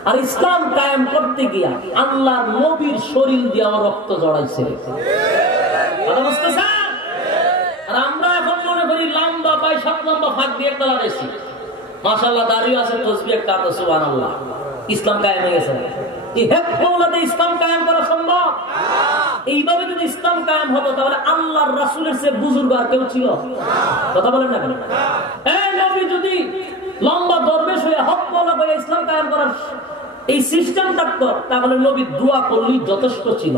আর ইসলাম কায়েম করতে গিয়া আল্লাহর নবীর শরীর দিয়া রক্ত জড়াইছে। আর আমরা এখন মনে করি লম্বা পাই, 7 লম্বা ফাঁক দিয়ে একটা লাগাইছি, মাশাআল্লাহ দাঁড়িয়ে আছে, তসবিহ একটা আছে, সুবহানাল্লাহ। ইসলাম কায়েম হয়ে গেছে। এই হেফাজতে ইসলাম কায়েম করা সম্ভব? এইভাবে যদি ইসলাম কায়েম হতো তাহলে আল্লাহর রাসূলের চেয়ে বুজুর্গ আর কেউ ছিল? কথা বলেন না কেন? এই নবী যদি লম্বা দরবেশ হয়ে হক বলা হয়ে ইসলাম কায়েম করার এই সিস্টেম থাকতো তাহলে নবী দোয়া করলেই যথেষ্ট ছিল।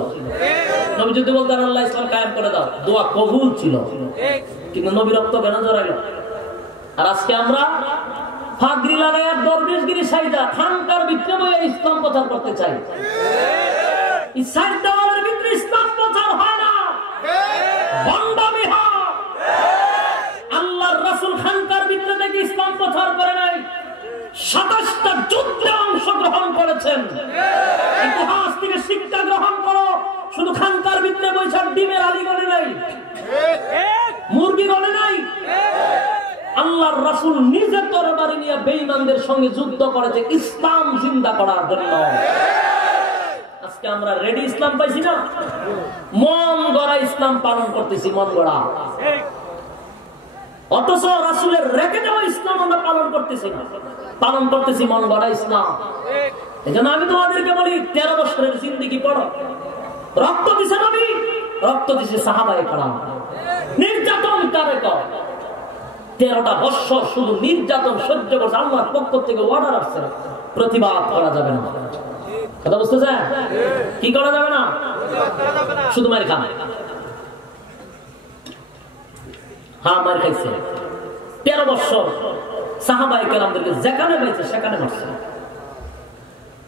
নবী যদি বলতেন আল্লাহ ইসলাম কায়েম করে দাও, দোয়া কবুল ছিল। কিন্তু নবী রক্ত কেন জড়াইল? আর আজকে আমরা ফাগরি লাগায় দরবেশগিরি সাইদা খানকার ভিতরে বইয়ে ইসলাম প্রচার করতে চাই। এই সাইড দেওয়ালের ভিতরে ইসলাম প্রচার হয় না, ভণ্ডামি হয়। আল্লাহর রাসূল খানকার ভিতরে থেকে ইসলাম প্রচার করে নাই, 27টা যুদ্ধে অংশগ্রহণ করেছেন। ইতিহাস থেকে শিক্ষা গ্রহণ করো। শুধু খানকার ভিতরে বৈশাখ ডিমের আলী গড়ে নাই, মুরগি গড়ে নাই। আল্লাহর রাসূল নিজের তরবারি নিয়ে বেঈমানদের সঙ্গে যুদ্ধ করেছে ইসলাম জিন্দা করার জন্য। আজকে আমরা রেডি ইসলাম পাইছি না, মন গড়া ইসলাম পালন করতেছি, মন গড়া। অথচ রাসূলের রেখে দেওয়া ইসলাম আমরা পালন করতেছি না, পালন করতেছি মন গড়া ইসলাম। এজন্য আমি তোমাদেরকে বলি 13 বছরের জিন্দেগি পড়ো। রক্ত দিছে নবী, রক্ত দিছে সাহাবায়ে কেরাম। নির্যাতন কারে কয়? 13টা বছর শুধু নির্যাতন সহ্য করছে। আল্লাহর পক্ষ থেকে অর্ডার আসছে, প্রতিবাদ করা যাবে না। কথা বুঝতেছেন? কি করা যাবে না? শুধু মার খা। হ্যাঁ, মার খাইছে। 13 বছর সাহাবায়ে কেরামদেরকে যেখানে পাইছে সেখানে মারছে।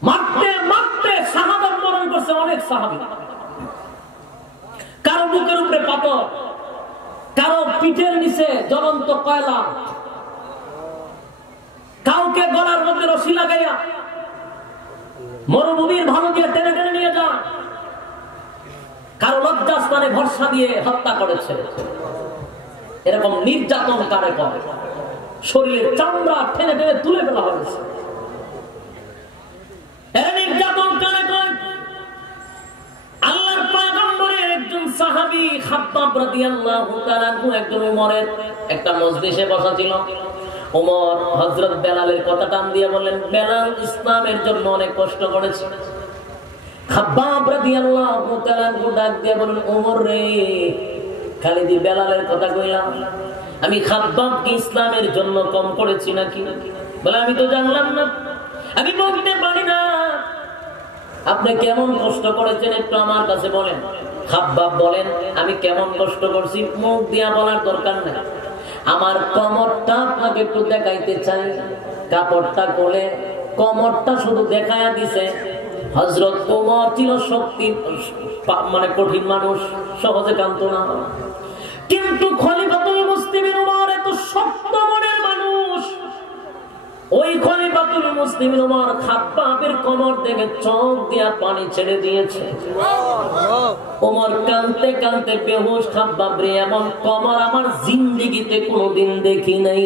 মারতে মারতে শাহাদাত বরণ করছে অনেক সাহাবী। কারো বুকের উপরে পাথর, কারো পিঠের নিচে জ্বলন্ত কয়লা, কাউকে গলার মধ্যে রশি লাগাইয়া মরুভূমির ভালো দিয়ে টেনে টেনে নিয়ে যান, কারো লজ্জাস্থানে ভরসা দিয়ে হত্যা করেছে। এরকম নির্যাতন কারে করে? শরীরের চামড়া টেনে টেনে তুলে ফেলা হয়েছে। নির্যাতন কারে করে? আল্লাহর পয়গম্বরের একজন সাহাবী খাব্বাব রাদিয়াল্লাহু তাআলা একজন ওমরের একটা মজলিসে বসা ছিল। ওমর হযরত বেলালের কথা টান দিয়ে বললেন, বেলাল ইসলামের জন্য অনেক কষ্ট করেছে। খাব্বাব রাদিয়াল্লাহু তাআলা ডাক দিয়ে বলেন, ওমর রে, খালি দি বেলালের কথা কইলাম, আমি খাব্বাব কি ইসলামের জন্য কম করেছি নাকি? বলে, আমি তো জানলাম না, আমি বলতে পারি না। আপনি কেমন কষ্ট করেছেন একটু আমার কাছে বলেন। খাব্বাব বলেন, আমি কেমন কষ্ট করছি মুখ দিয়া বলার দরকার নাই, আমার কোমরটা আপনাকে একটু দেখাইতে চাই। কাপড়টা কোলে কোমরটা শুধু দেখায়া দিছে। হযরত ওমর ছিল শক্তি মানে কঠিন মানুষ, সহজে কাঁদতো না। কিন্তু খলিফাতুল মুসলিমিন ওমর এত শক্ত মনের মানুষ। ওই খলিফাতুল মুসলিমিন ওমর খাব্বাবের কোমর থেকে চোখ দিয়া পানি ছেড়ে দিয়েছে। ওমর কাঁদতে কাঁদতে বেহুশ। খাব্বাব রে, এমন কোমর আমার জিন্দেগিতে কোনোদিন দেখি নাই।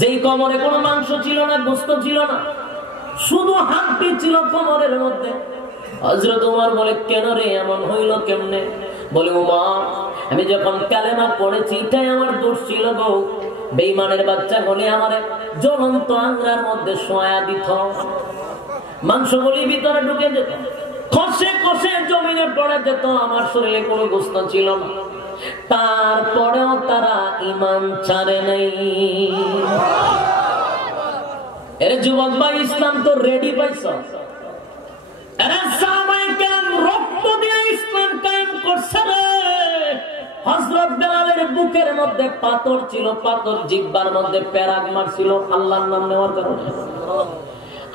যেই কোমরে কোনো মাংস ছিল না, গোশত ছিল না, হাড্ডি ছিল কোমরের মধ্যে। হযরত ওমর বলে, কেন রে এমন হইল কেমনে? বলে, ওমর, আমি যখন কালেমা পড়েছি এটাই আমার দোষ ছিল গো। বেঈমানের বাচ্চা বলে আমারে জ্বলন্ত আঙ্গরার মধ্যে শোয়া দিত, মাংসগুলি ভিতরে ঢুকে যেত, খসে খসে জমিনে পড়ে যেত, আমার শরীরে কোনো গোস্ত ছিল না। তারপরেও তারা ঈমান ছাড়ে নাই। এরে যুবক ভাই, ইসলাম তো রেডি পাইছ। এরে সাহাবায়ে কেরাম রক্ত দিয়ে ইসলাম কায়েম করছে রে। হযরত বেলালের বুকের মধ্যে পাথর ছিল, পাথর জিহ্বার মধ্যে পেরাক মারছিল আল্লাহর নাম নেওয়ার কারণে।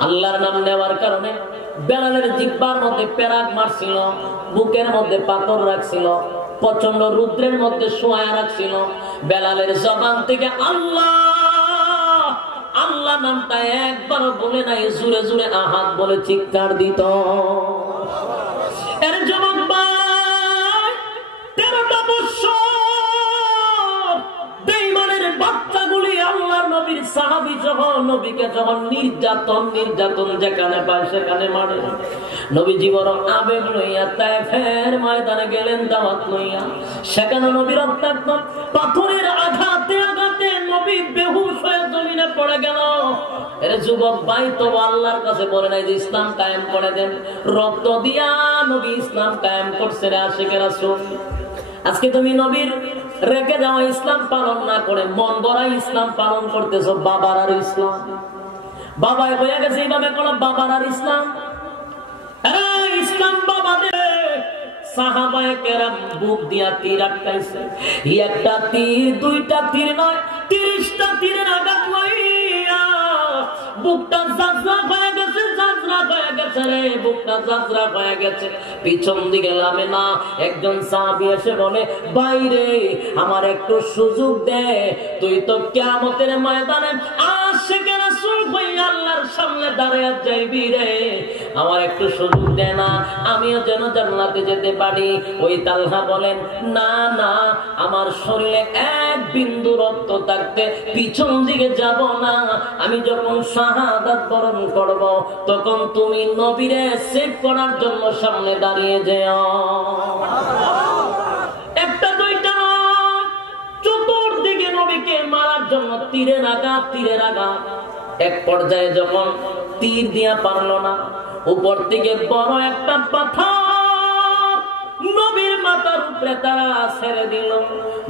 আল্লাহর নাম নেওয়ার কারণে বেলালের জিহ্বার মধ্যে পেরাক মারছিল, বুকের মধ্যে পাথর রাখছিল, প্রচন্ড রুদ্রের মধ্যে শোয়া রাখছিল। বেলালের জবান থেকে আল্লাহ আল্লাহ নামটা একবার বলে নাই, জুড়ে জুড়ে আহাদ বলে চিৎকার দিত। এর যুবক ভাই, 13টা বছর বেঈমানের বাচ্চাগুলি আল্লাহর নবীর সাহাবী সহ নবীকে যখন নির্যাতন যেখানে পায় সেখানে মারে। নবীজি বড় আবেগ লইয়া তায়েফের ময়দানে গেলেন দাওয়াত লইয়া। সেখানে নবী রক্তাক্ত, পাথরের আঘাতে আঘাতে নবী বেহুশ হয়ে জমিনে পড়ে গেল। এর যুবক ভাই, তো আল্লাহর কাছে বলে নাই যে ইসলাম কায়েম করে দেন? রক্ত দিয়া নবী ইসলাম কায়েম করছে রে আশিকে রাসূল। আজকে তুমি নবীর রেখে যাওয়া ইসলাম পালন না করে মন গড়া ইসলাম পালন করতেছো। বাবার আর ইসলাম, বাবায় হয়ে গেছে এইভাবে কোন বাবার আর ইসলাম। ইসলাম বাবাদের। সাহাবায়ে কেরাম বুক দিয়া তীর আটকাইছে, একটা তীর, দুইটা তীর নয়, 30টা তীরের আঘাত লইয়া বুকটা জাজরা হয়ে গেছে, জাজরা হয়ে গেছে রে, বুকটা জাজরা হয়ে গেছে। পিছন দিকে লামে না, একজন সাহাবী এসে বলে, বাইরে আমার একটু সুযোগ দে, তুই তো কিয়ামতের ময়দানে আশিকে রাসূল হইয়া আল্লাহর সামনে দাঁড়ায়া যাইবি রে, আমার একটু সুযোগ দে না, আমিও যেন জান্নাতে যেতে পারি। ওই তালহা বলেন, না না, আমার শরীরে এক বিন্দু রক্ত থাকতে পিছন দিকে যাব না, আমি যখন শাহাদাত বরণ করব তখন তুমি নবীরে সেভ করার জন্য সামনে দাঁড়িয়ে যেও। একটা দুইটা চতুর্দিকে নবীকে মারার জন্য তীরের আঘাত, তীরের আঘাত। এক পর্যায়ে যখন তীর দিয়া পারল না, উপর থেকে বড় একটা পাথর নবীর মাথার উপরে তারা ছেড়ে দিল।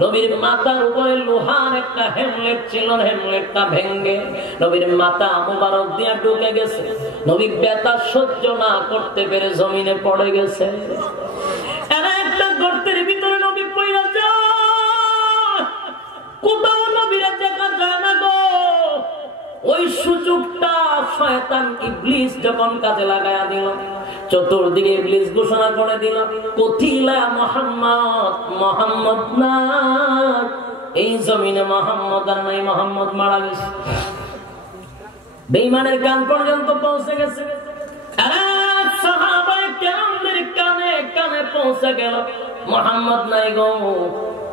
নবীর মাথার উপরে লোহার একটা হেমলেট ছিল, হেমলেটটা ভেঙে নবীর মাথা মুবারক দিয়া ঢুকে গেছে। নবী ব্যথা সহ্য না করতে পেরে জমিনে পড়ে গেছে। এরা একটা গর্তের ভিতরে নবী পড়ে যায়, কোথাও নবীরা দেখা যায় না গো। ওই সুযোগটা শয়তান ইবলিস যখন কাজে লাগায়া দিল, চতুর্দিকে ইবলিস ঘোষণা করে দিল, কুতিলা মুহাম্মদ, মুহাম্মদ না, এই জমিনে মুহাম্মদ আর নাই, মুহাম্মদ মারা গেছে। বেঈমানের কান পর্যন্ত পৌঁছে গেছে। আরে সাহাবায়ে কেরামদের কানে কানে পৌঁছে গেল, মুহাম্মদ নাই গো।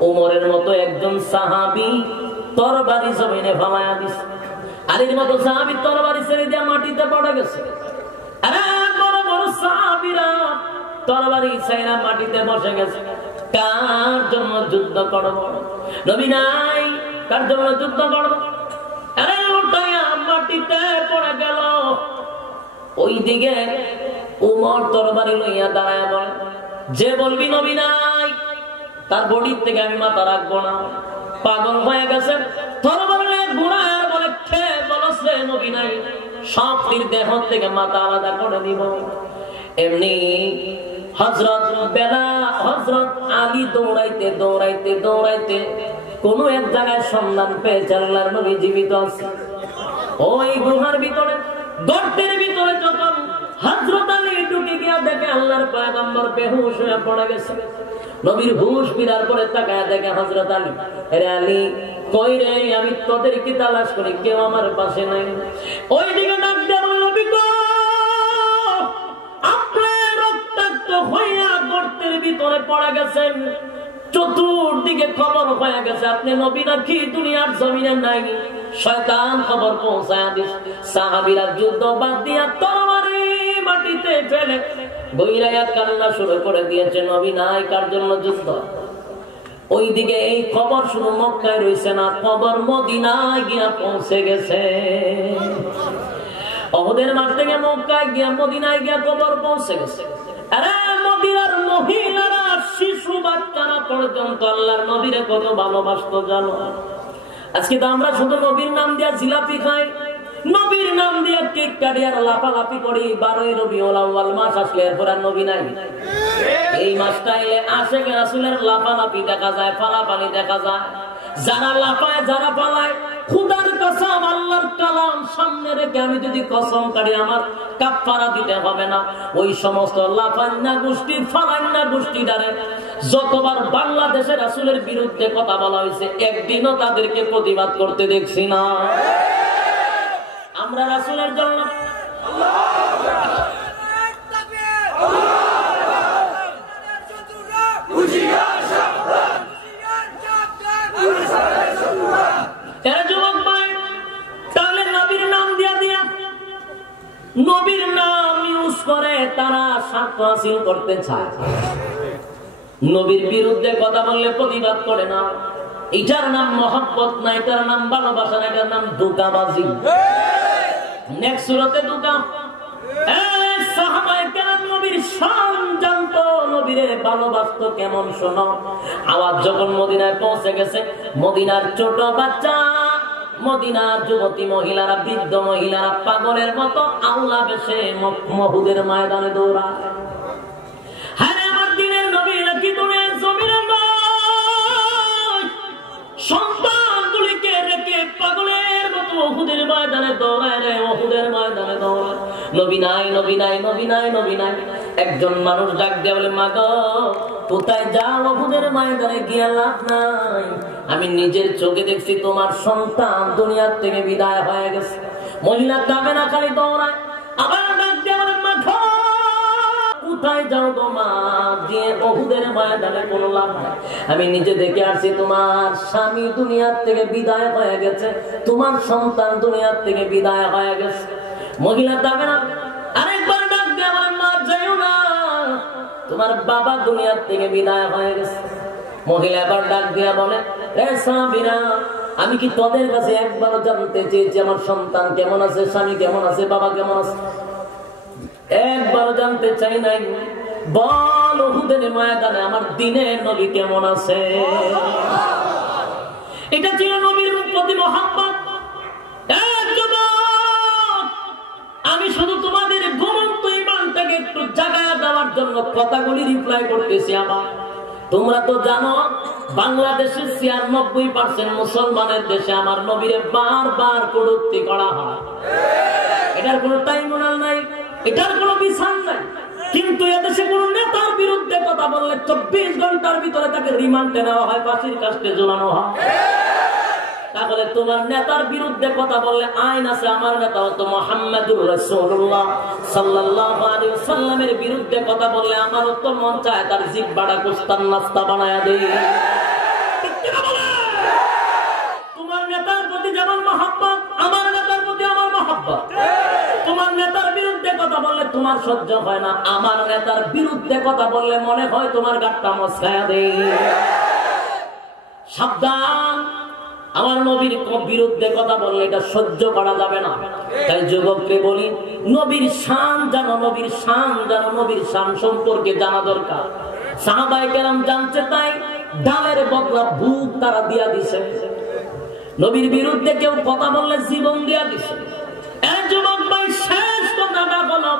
ওমরের মতো একজন সাহাবী তরবারি জমিনে ফালায়া দিছে, আলীর মতো সাহাবী তরবারি ছেড়ে দিয়ে মাটিতে পড়ে গেছে। আরে বড় বড় সাহাবীরা তরবারি ছেড়ে মাটিতে বসে গেছে। কার জন্য যুদ্ধ করব? নবী নাই, কার জন্য যুদ্ধ করব? আরে উঠায়া মাটিতে পড়ে গেল। ওইদিকে ওমর তরবারি লইয়া দাঁড়ায় বলে, যে বলবি নবী নাই তার বডির থেকে আমি মাথা রাখবো না। পাগল হয়ে গেছে, তরবারি ঘুরায় বলে, খেয়ে বলছে নবী নাই, সব দেহ থেকে মাথা আলাদা করে দিব। এমনি হযরত বেলাল, হযরত আলী দৌড়াইতে দৌড়াইতে দৌড়াইতে কোন এক জায়গায় সন্ধান পেয়েছে আল্লাহর নবী জীবিত আছে। ওই গুহার ভিতরে, গর্তের ভিতরে যখন হযরত আলী ঢুকে গিয়া দেখে আল্লাহর পয়গম্বর বেহুশ হয়ে পড়ে গেছে। নবীর হুশ ফিরার পরে তাকায় দেখে হযরত আলী, আরে আলী কই রে, আমি তোদেরকে তালাশ করি, কেউ আমার পাশে নাই। ওই দিকে ডাক দেব, নবী গো, আপনি রক্তাক্ত হইয়া গর্তের ভিতরে পড়ে গেছেন, চতুর্দিকে খবর হয়ে গেছে আপনি নবী নাকি দুনিয়ার জমিনে নাই। শয়তান খবর পৌঁছায় দিস। সাহাবীরা যুদ্ধ বাদ দিয়া তরবারি মাটিতে ফেলে বইরাইয়া কান্না শুরু করে দিয়েছে, নবী নাই, কার জন্য যুদ্ধ? ওইদিকে এই খবর শুধু মক্কায় রয়েছে না, খবর মদিনায় গিয়া পৌঁছে গেছে। ওদের মাঠ থেকে মক্কায় গিয়া মদিনায় গিয়া খবর পৌঁছে গেছে। আরে মদিনার মহিলারা, শিশু বাচ্চারা পর্যন্ত আল্লাহর নবীরে কত ভালোবাসতো জানো? আজকে তো আমরা শুধু নবীর নাম দিয়া জিলাপি খাই, নবীর নাম দিয়া কেক কাটি আর লাফালাফি করি। 12ই রবিউল আউয়াল মাস আসলে এরপর আর নবী নাই। এই মাসটা এলে আশিক রাসূলের লাফালাফি দেখা যায়, ফালাফালি দেখা যায়। যারা লাফায়, যারা পালায়, খুদার কসম, আল্লাহর কালাম সামনে রেখে আমি যদি কসম কাটি আমার কাফারা দিতে হবে না। ওই সমস্ত লাফান্না গোষ্ঠী, ফালান্না গোষ্ঠী দ্বারা যতবার বাংলাদেশের রাসূলের বিরুদ্ধে কথা বলা হয়েছে, একদিনও তাদেরকে প্রতিবাদ করতে দেখছি না। আমরা রাসূলের জন্য নবীর নাম ইউজ করে তারা স্বার্থ হাসিল করতে চায়। নবীর বিরুদ্ধে কথা বললে প্রতিবাদ করে না। এটার নাম মহব্বত না, এটার নাম ভালোবাসা না, এটার নাম ধোঁকাবাজি। নেক্সট সূরাতে ধোঁকা। সাহাবায়ে কেরাম নবীর শান জানতো, নবীরে ভালোবাসতো কেমন শোনো। আওয়াজ যখন মদিনায় পৌঁছে গেছে, মদিনার ছোট বাচ্চা, মদিনার যুবতী মহিলারা, বৃদ্ধ মহিলারা পাগলের মতো আল্লাহ বেশে মহুদের ময়দানে দৌড়ায়। হ্যাঁ, আমার দিনের নবীরা কি দুনিয়ার জমিনে সন্তানগুলিকে রেখে পাগলের মতো ওহুদের ময়দানে দৌড়ায় রে, ওহুদের ময়দানে দৌড়ায়। নবী নাই, নবী নাই, নবী নাই, নবী নাই। একজন মানুষ ডাক দিয়ে বলে, মা গো, কোথায় যাও? ওহুদের ময়দানে গিয়ে লাভ নাই। আমি নিজের চোখে দেখছি তোমার সন্তান দুনিয়ার থেকে বিদায় হয়ে গেছে। মহিলা যাবে না, খালি দৌড়ায়। আবার ডাক দিয়ে বলে, মা গো, কোথায় যাও গো মা? দিয়ে ওহুদের ময়দানে কোনো লাভ নাই। আমি নিজে দেখে আসছি তোমার স্বামী দুনিয়ার থেকে বিদায় হয়ে গেছে, তোমার সন্তান দুনিয়ার থেকে বিদায় হয়ে গেছে। মহিলা যাবে না। আরেকবার ডাক দিয়ে বলে, মা যাইও না, তোমার বাবা দুনিয়ার থেকে বিদায় হয়ে গেছে। মহিলা এবার ডাক দিয়া বলে, রে সাহাবীরা, আমি কি তোদের কাছে একবারও জানতে চেয়েছি আমার সন্তান কেমন আছে, স্বামী কেমন আছে, বাবা কেমন আছে? একবারও জানতে চাই নাই। বল উহুদের ময়দানে আমার দিনের নবী কেমন আছে? এটা ছিল নবীর প্রতি মহব্বত। আমি শুধু তোমাদের ঘুমন্ত ঈমানটাকে একটু জাগায়া দেওয়ার জন্য কথাগুলি রিপ্লাই করতেছি। আমার তোমরা তো জানো বাংলাদেশের 96% মুসলমানের দেশে আমার নবীরে বারবার কটূক্তি করা হয়। এটার কোনো ট্রাইব্যুনাল নাই, এটার কোনো বিচার নাই। কিন্তু এদেশে কোন নেতার বিরুদ্ধে কথা বললে 24 ঘন্টার ভিতরে তাকে রিমান্ডে নেওয়া হয়, ফাঁসির কাস্টে ঝুলানো হয়। তাহলে তোমার নেতার বিরুদ্ধে কথা বললে আইন আছে। আমার নেতা হতো মুহাম্মদুর রাসূলুল্লাহ সাল্লাল্লাহু আলাইহি ওয়াসাল্লামের বিরুদ্ধে কথা বললে আমারও তো মন চায় তার জিহ্বাটা কুস্তার নাস্তা বানায়া দেই। তোমার নেতার প্রতি যেমন মহব্বত, আমার নেতার প্রতি আমার মহব্বত। তোমার নেতার বিরুদ্ধে কথা বললে তোমার সহ্য হয় না, আমার নেতার বিরুদ্ধে কথা বললে মনে হয় তোমার গাট্টা মস্কায়া দেই। সাবধান, আমার নবীর বিরুদ্ধে কথা বললে এটা সহ্য করা যাবে না। তাই যুবককে বলি, নবীর শান জানো, নবীর শান জানো, নবীর শান সম্পর্কে জানা দরকার। সাহাবায়ে কেরাম জানতে, তাই ডালের বদলা বুক তারা দিয়া দিছে। নবীর বিরুদ্ধে কেউ কথা বললে জীবন দিয়া দিছে। এই যুবক ভাই, শেষ কথাটা হলো,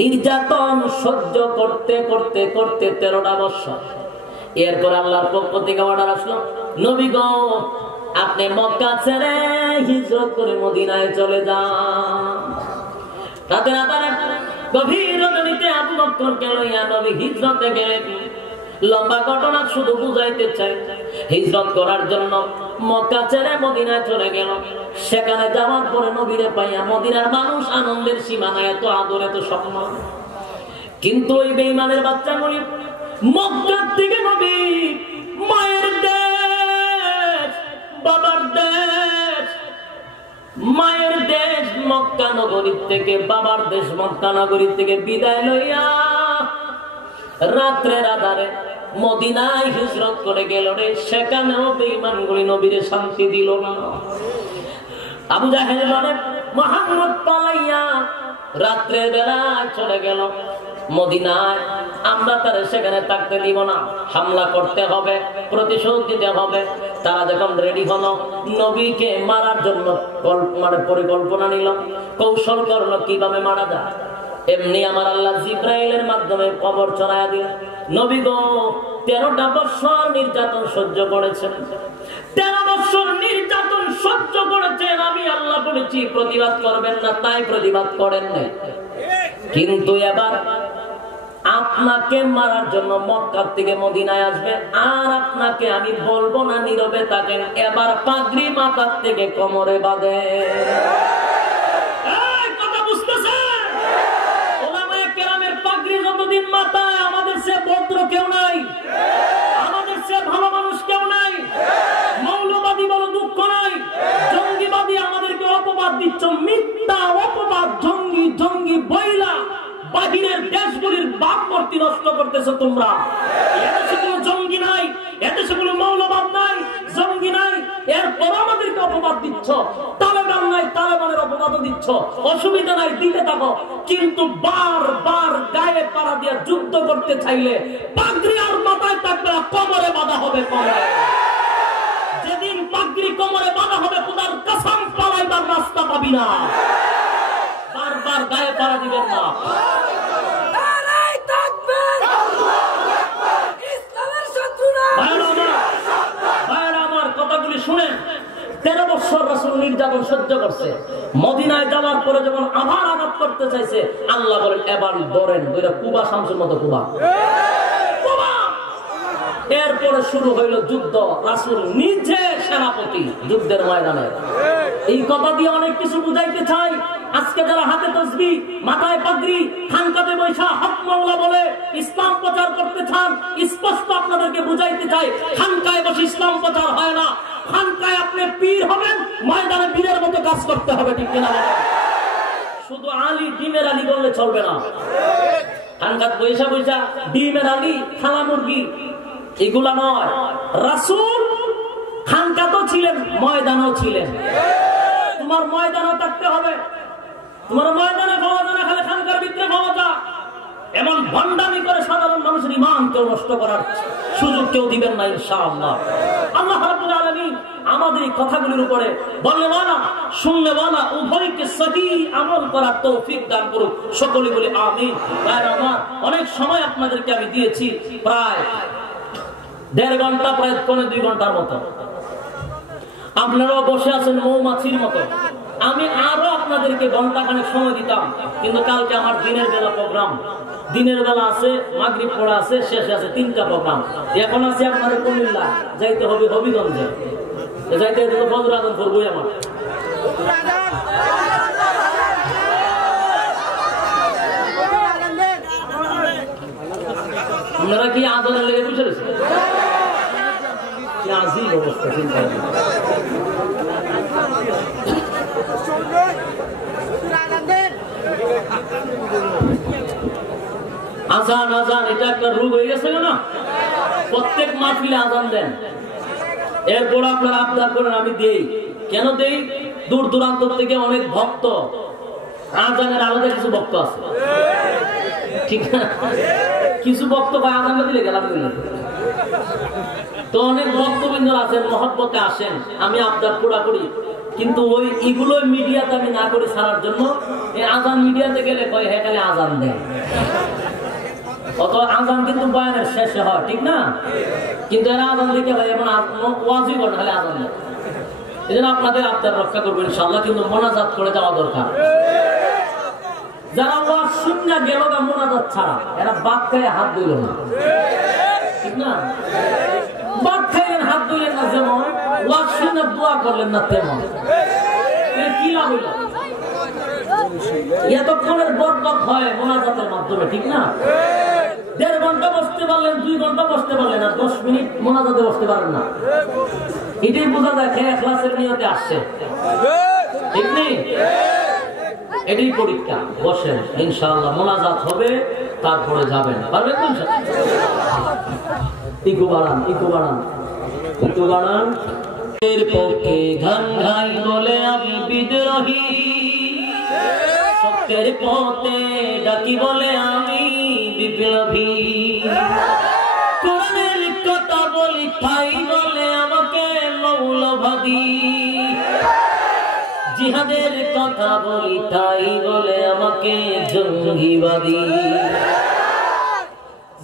নির্যাতন সহ্য করতে করতে করতে 13টা বছর। এরপর আল্লাহর পক্ষ থেকে অর্ডার আসলো, নবী গো, আপনি মক্কা ছেড়ে হিজরত করে মদিনায় চলে যান। রাতে রাতে গভীর রজনীতে আবু বকরকে লইয়া নবী হিজরতে গেলেন। লম্বা ঘটনা শুধু বুঝাইতে চাই। হিজরত করার জন্য মক্কা ছেড়ে মদিনায় চলে গেল। সেখানে যাওয়ার পরে নবীরে পাইয়া মদিনার মানুষ আনন্দের সীমানা, এত আদর, এত সম্মান। কিন্তু ওই বেঈমানের বাচ্চাগুলি মক্কার থেকে নবী, মায়ের দেশ, বাবার দেশ, মায়ের দেশ, মক্কা নগরীর থেকে, বাবার দেশ মক্কা নগরীর থেকে বিদায় লইয়া রাত্রের আধারে মদিনায় হিজরত করে গেল রে। সেখানেও বেঈমানগুলি নবীরে শান্তি দিল না। আবু জাহেল বলে মুহাম্মদ পালাইয়া রাত্রের বেলা চলে গেল মদিনায়, আমরা তারা সেখানে থাকতে দিব না, হামলা করতে হবে, প্রতিশোধ দিতে হবে। তারা যখন রেডি হলো, নবীকে মারার জন্য পরিকল্পনা নিল, কৌশল করলো কিভাবে মারা যায়। এমনি আমার আল্লাহ জিব্রাইলের মাধ্যমে কবর চড়াইয়া দিল। নবী গো 13টা বছর নির্যাতন সহ্য করেছেন, 13 বছর নির্যাতন সহ্য করেছেন। আমি আল্লাহ বলেছি প্রতিবাদ করবেন না, তাই প্রতিবাদ করেন নাই। কিন্তু এবার আপনাকে মারার জন্য মক্কা থেকে মদিনায় আসবে, আর আপনাকে আমি বলবো না নীরবে থাকেন। এবার পাগড়ি মাথার থেকে কোমরে বাঁধে। কথা বুঝতেছেন? ওলামায়ে কেরামের পাগড়ি যতদিন মাথায়, আমাদের সে ভদ্র কেউ নাই, আমাদের সে ভালো মানুষ কেউ নাই। মৌলবাদী বলো দুঃখ নাই, জঙ্গিবাদী আমাদেরকে অপবাদ দিচ্ছ, মিথ্যা অপবাদ, জঙ্গি জঙ্গি বইলা বাহিরের দেশগুলির ভাবমূর্তি নষ্ট করতেছো তোমরা। এদেশে কোনো জঙ্গি নাই, এদেশে কোনো মৌলবাদ নাই, জঙ্গি নাই, এরপর আমাদেরকে অপবাদ দিচ্ছ। তালেবান নাই, তালেবানের অপবাদও দিচ্ছ, অসুবিধা নাই, দিতে থাকো। কিন্তু বারবার গায়ে পাড়া দিয়ে যুদ্ধ করতে চাইলে পাগড়ি আর মাথায় থাকবে না, কোমরে বাঁধা হবে। কোমরে যেদিন পাগড়ি কোমরে বাঁধা হবে, খোদার কসম পালাইবার রাস্তা পাবি না। বারবার গায়ে পাড়া দিবেন না। আমার কথাগুলি শুনেন। 13 বছর রাসূল নির্যাতন সহ্য করছে। মদিনায় যাওয়ার পরে যখন আবার আঘাত করতে চাইছে, আল্লাহ বলেন এবার ধরেন, কুবা শামসুর মতো কুবা। এরপরে শুরু হইল যুদ্ধ। রাসূল নিজে সেনাপতি যুদ্ধের ময়দানে। এই কথা দিয়ে অনেক কিছু বুঝাইতে চাই। আজকে যারা হাতে তসবিহ, মাথায় পাগড়ি, খানকাতে বৈশা হক মাওলা বলে ইসলাম প্রচার করতে চান, স্পষ্ট আপনাদেরকে বুঝাইতে চাই, খানকায় বসে ইসলাম প্রচার হয় না। খানকায় আপনি পীর হবেন, ময়দানে পীরের মতো কাজ করতে হবে, ঠিক কিনা? শুধু আলী ডিমের আলী বললে চলবে না। খানকাত বৈশা বৈশা ডিমের আলী, খালা মুরগি এগুলা নয়। রাসূল খানকাতেও ছিলেন, ময়দানেও ছিলেন। তোমার ময়দানে থাকতে হবে, তোমার ময়দানে পাওয়া যায় না, খালি খানকার ভিতরে পাওয়া যায়। এমন ভণ্ডামি করে সাধারণ মানুষের ঈমান কেউ নষ্ট করার সুযোগ কেউ দিবেন না ইনশাআল্লাহ। আল্লাহ রাব্বুল আলামিন আমাদের এই কথাগুলির উপরে বলনেওয়ালা শুননেওয়ালা উভয়কে সহি আমল করার তৌফিক দান করুক। সকলে বলে আমিন। আমার অনেক সময় আপনাদেরকে আমি দিয়েছি, প্রায় 1.5 ঘন্টা, প্রায় 2 ঘন্টার মতো। আপনারাও বসে আছেন মৌমাছির মতো। আমি আরো আপনাদেরকে ঘন্টাখানেক সময় দিতাম, কিন্তু কালকে আমার দিনের বেলা প্রোগ্রাম, দিনের বেলা আছে, মাগরিব পড়া আছে, শেষে আছে 3টা প্রোগ্রাম। এখন আছে আপনাদের কুমিল্লা, যাইতে হবে হবিগঞ্জে, যাইতে ফজর আযান করবই আমার। আপনারা কি আযানের লেগে বসে রয়েছেন? কি আজীব অবস্থা, চিন্তা করেন। আজান আজান এটা একটা রোগ হয়ে গেছে না? প্রত্যেক মাহফিলে আজান দেন, এরপর আপনারা আবদার করেন আমি দেই। কেন দেই? দূর দূরান্ত থেকে অনেক ভক্ত, আজানের আলাদা কিছু ভক্ত আছে, ঠিক না? কিছু ভক্ত ভাই আজান দিলে গেলাম, তো অনেক ভক্তবৃন্দ আছেন, মহব্বতে আসেন, আমি আবদার পুরা করি। কিন্তু ওই এগুলো মিডিয়াতে আমি না করে ছাড়ার জন্য এই আজান মিডিয়াতে গেলে কয় হ্যাঁ খালি আজান দেয়। অত আজান কিন্তু বয়ানের শেষে হয়, ঠিক না? কিন্তু এরা আজান দিতে হয় এমন ওয়াজই করে খালি আজান দেয়। এই জন্য আপনাদের আবদার রক্ষা করবেন ইনশাআল্লাহ, কিন্তু মোনাজাত করে যাওয়া দরকার। যারা ওয়াজ শুননা গেল না মোনাজাত ছাড়া, এরা বাদ খায় হাত ধুইল না, ঠিক না? বাদ খাইলেন হাত ধুইলেন না, যেমন ওয়াজ শুনে দোয়া করলেন না তেমন। কি লাভ হইল? এতক্ষণের বরকত হয় মোনাজাতের মাধ্যমে, ঠিক না? 1.5 ঘন্টা বসতে পারলেন, 2 ঘন্টা বসতে পারলেন, আর 10 মিনিট মোনাজাতে বসতে পারেন না। এটাই বোঝা যায় খেয়ে ইখলাসের নিয়তে আসছে, ঠিক নেই? এটাই পরীক্ষা। বসেন, ইনশাআল্লাহ মোনাজাত হবে, তারপরে যাবেন। পারবেন তো ইনশাআল্লাহ? ইকো বাড়ান, ইকো বাড়ান, ইকো বাড়ান। এর পক্ষে ঘান ঘাই বলে আমি বিদ্রোহী, সত্যের পথে ডাকি বলে আমি বিপ্লবী। কোরআনের কথা বলি তাই বলে আমাকে মৌলবাদী, জিহাদের কথা বলি তাই বলে আমাকে জঙ্গিবাদী।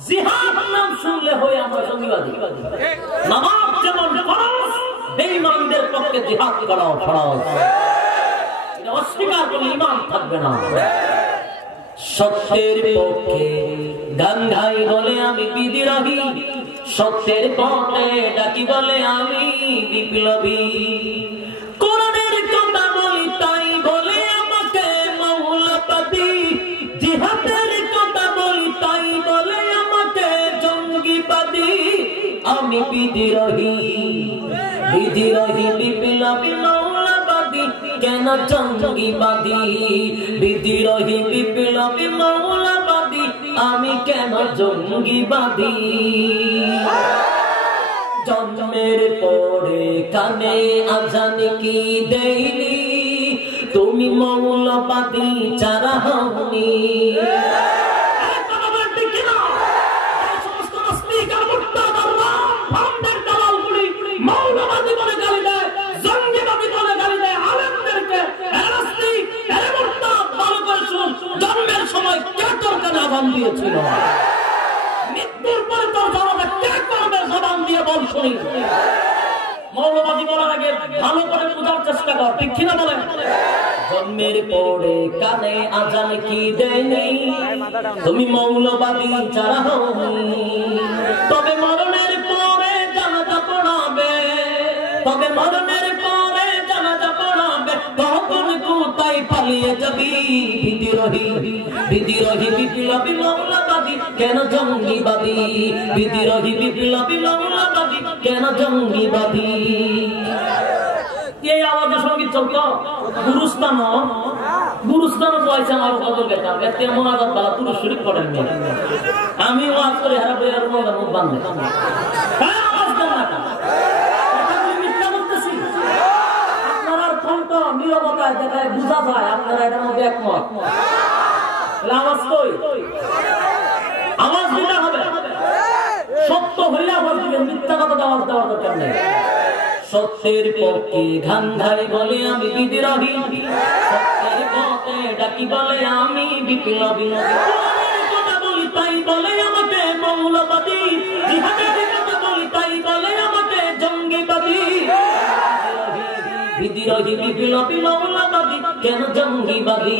জিহাদ নাম শুনলে হয়ে আমরা জঙ্গিবাদী। নামাজ যেমন ফরজ, বেঈমানদের পক্ষে জিহাদ করা ফরজ। এটা অস্বীকার করলে ঈমান থাকবে না। সত্যের পক্ষে গান গাই বলে আমি বিদ্রোহী, সত্যের পথে ডাকি বলে আমি বিপ্লবী। কোরআনের কথা বলি তাই বলে আমাকে মৌলবাদী, জিহাদের কথা বলি তাই বলে আমাকে জঙ্গিবাদী। আমি বিদ্রোহী, বিদ্রোহী বিপ্লবী মৌলবাদী, কেন জঙ্গিবাদী? বিদ্রোহী বিপ্লবী মৌলবাদী, আমি কেন জঙ্গিবাদী? জন্মের পরে কানে আজান কি দেইনি, তুমি মৌলবাদী যারা হওনি। মৌলবাদী বলে গালি দেয়, জঙ্গিবাদী বলে গালি দেয় আলেমদেরকে। জন্মের সময় কে তোর কানে আজান দিয়েছিল? মৃত্যুর পরে তোর জবাবে কে করবে? জবান দিয়ে বল শুনি। মৌলবাদী বলার আগে ভালো করে বোঝার চেষ্টা কর, ঠিক কিনা বলেন? জন্মের পরে কানে আজান কি দেয়নি, তুমি মৌলবাদী যারা হওনি। তবে মরণের পরে জানাজা পড়াবে, তবে মরণের পরে জানাজা পড়াবে, তখন কোথায় পালিয়ে যাবি? বিদ্রোহী, বিদ্রোহী বিপ্লবী মৌলবাদী, কেন জঙ্গিবাদী? বিদ্রোহী বিপ্লবী মৌলবাদী, কেন জঙ্গিবাদী? এই আওয়াজে সঙ্গীত চলত। গুরুস্থান গুরুস্থানও পয়সা আমার কত বেতাম, এতে মোনাজাত বালা পুরো শরীর করেন। আমি ওয়াজ করে হারা বই আর মোনাজাত মুখ বান্ধে। আপনারা কণ্ঠ নীরবতায় দেখায় বোঝা যায় আপনারা এটার মধ্যে একমত। আওয়াজ কই? আওয়াজ দিতে হবে। সত্য হইলে আওয়াজ দিবেন, মিথ্যা কথা আওয়াজ দেওয়ার দরকার নেই। সত্যের পক্ষে ঘান ঘাই বলে আমি বিদ্রোহী, সত্যের পথে ডাকি বলে আমি বিপ্লবী। কোরআনের কথা বলি তাই বলে আমাকে মৌলবাদী, জিহাদের কথা বলি তাই বলে আমাকে জঙ্গিবাদী। বিদ্রোহী বিপ্লবী মৌলবাদী, কেন জঙ্গিবাদী?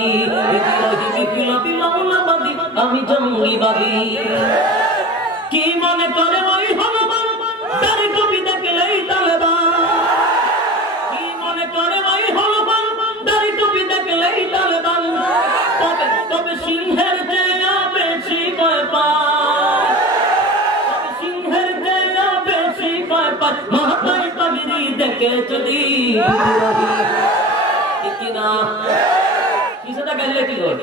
বিদ্রোহী বিপ্লবী মৌলবাদী, আমি জঙ্গিবাদী। কি মনে করে ওই হনুমান, দাড়ি টুপি দেখলেই তালেবান? কি মনে করে ওই হনুমান, দাড়ি টুপি দেখলেই তালেবান? তবে তবে সিংহের চেয়ে বেশি ভয় পায়, তবে সিংহের চেয়ে বেশি ভয় পায় মাথায় পাগড়ি দেখে যদি কিনা। কিছুটা গেলে কি হয়,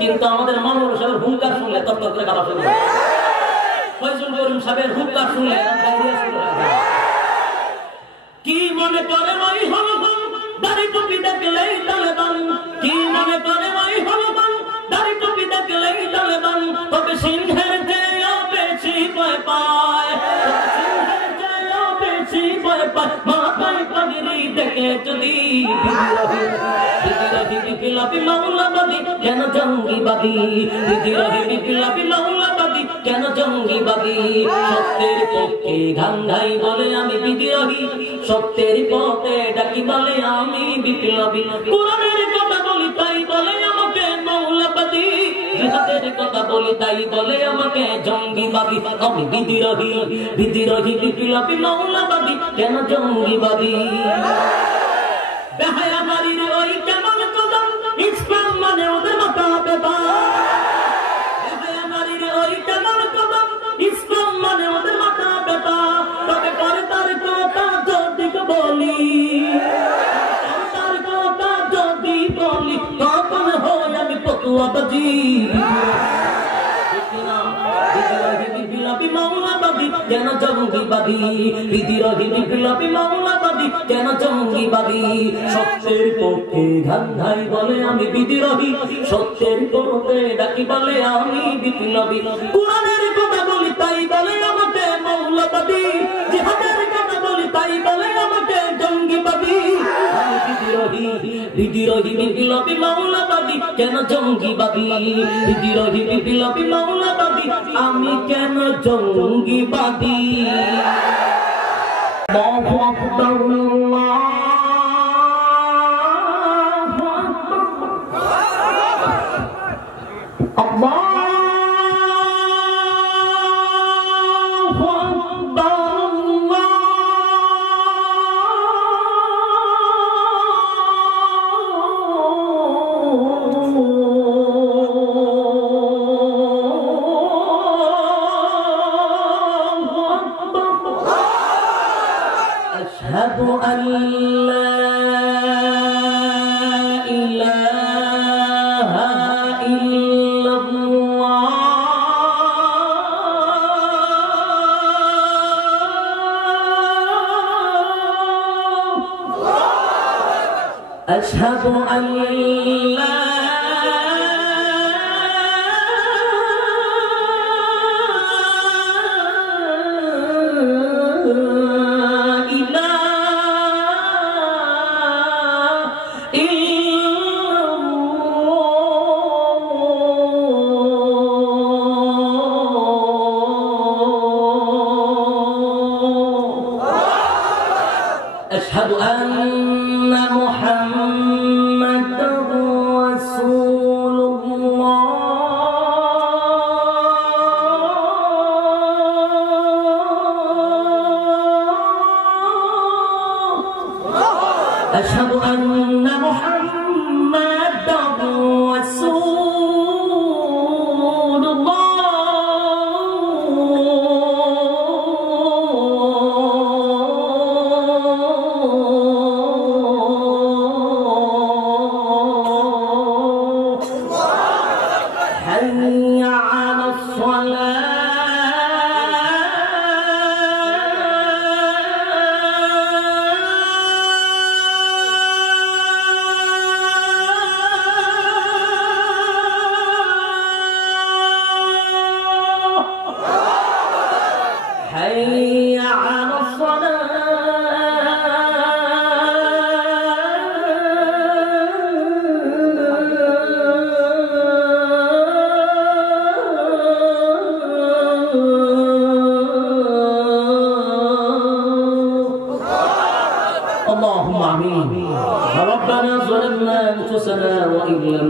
কিন্তু আমাদের মানুষ হুঙ্কার শুনলে তত্ত্ব করে গালা শুনবে। ফয়জুল করিম সাহেবের হুঙ্কার শুনলে কি মনে করে ওই হনুমান, দাড়ি টুপি দেখলেই তালেবান? কি মনে করে ওই হনুমান, দাড়ি টুপি দেখলেই তালেবান? তবে সিংহের চেয়ে বেশি ভয় পায়, সিংহের চেয়ে বেশি ভয় পায় মাথায় পাগড়ি দেখে যদি। বিদ্রোহী বিপ্লবী মৌলবাদী, কেন জঙ্গিবাদী? বিদ্রোহী বিপ্লবী মৌলবাদী, কেন জঙ্গিবাদী? সত্যের পক্ষে ঘান ঘাই বলে আমি বিদ্রোহী, সত্যের পথে ডাকি বলে আমি বিপ্লবী। কোরআনের কথা বলি তাই বলে আমাকে মৌলবাদী, জিহাদের কথা বলি তাই বলে আমাকে জঙ্গিবাদী। আমি বিদ্রোহী, বিদ্রোহী বিপ্লবী মৌলবাদী, কেন জঙ্গিবাদী? বেহায়া নারীর ওই কেমন কদম, ইসলাম মানে ওদের মাথা বেবা। বেহায়া নারীর ওই কেমন কদম, ইসলাম মানে ওদের মাথা বেবা। তবে পরে তার কথা যদি বলি, তার কথা যদি বলি, তখন হয় মাওলাবাদী কেন জঙ্গিবাদী বিদ্রোহী বিপ্লবী মাওলাবাদী কেন জঙ্গিবাদী সত্যের পক্ষে গান্ধাই বলে আমি বিদ্রোহী সত্যের পক্ষে ডাকি বলে আমি বিপ্লবী কোরআনের কথা বলি তাই বলে আমাকে মাওলাবাদী জিহাদের কথা বলি তাই বলে আমাকে জঙ্গিবাদী বিদ্রোহী বিদ্রোহী বিপ্লবী মাওলাবাদী কেন জঙ্গিবাদী বিদ্রোহী বিপ্লবী মাওলাবাদী আমি কেন জঙ্গিবাদী আল্লাহু আকবার أشهد أن لا إله إلا الله أشهد أن لا أشهد أن محمدا رسول الله أشهد أن محمدا رسول الله حي على الصلاة حي على اللهم آمين ربنا ظلمنا أنفسنا وإن لم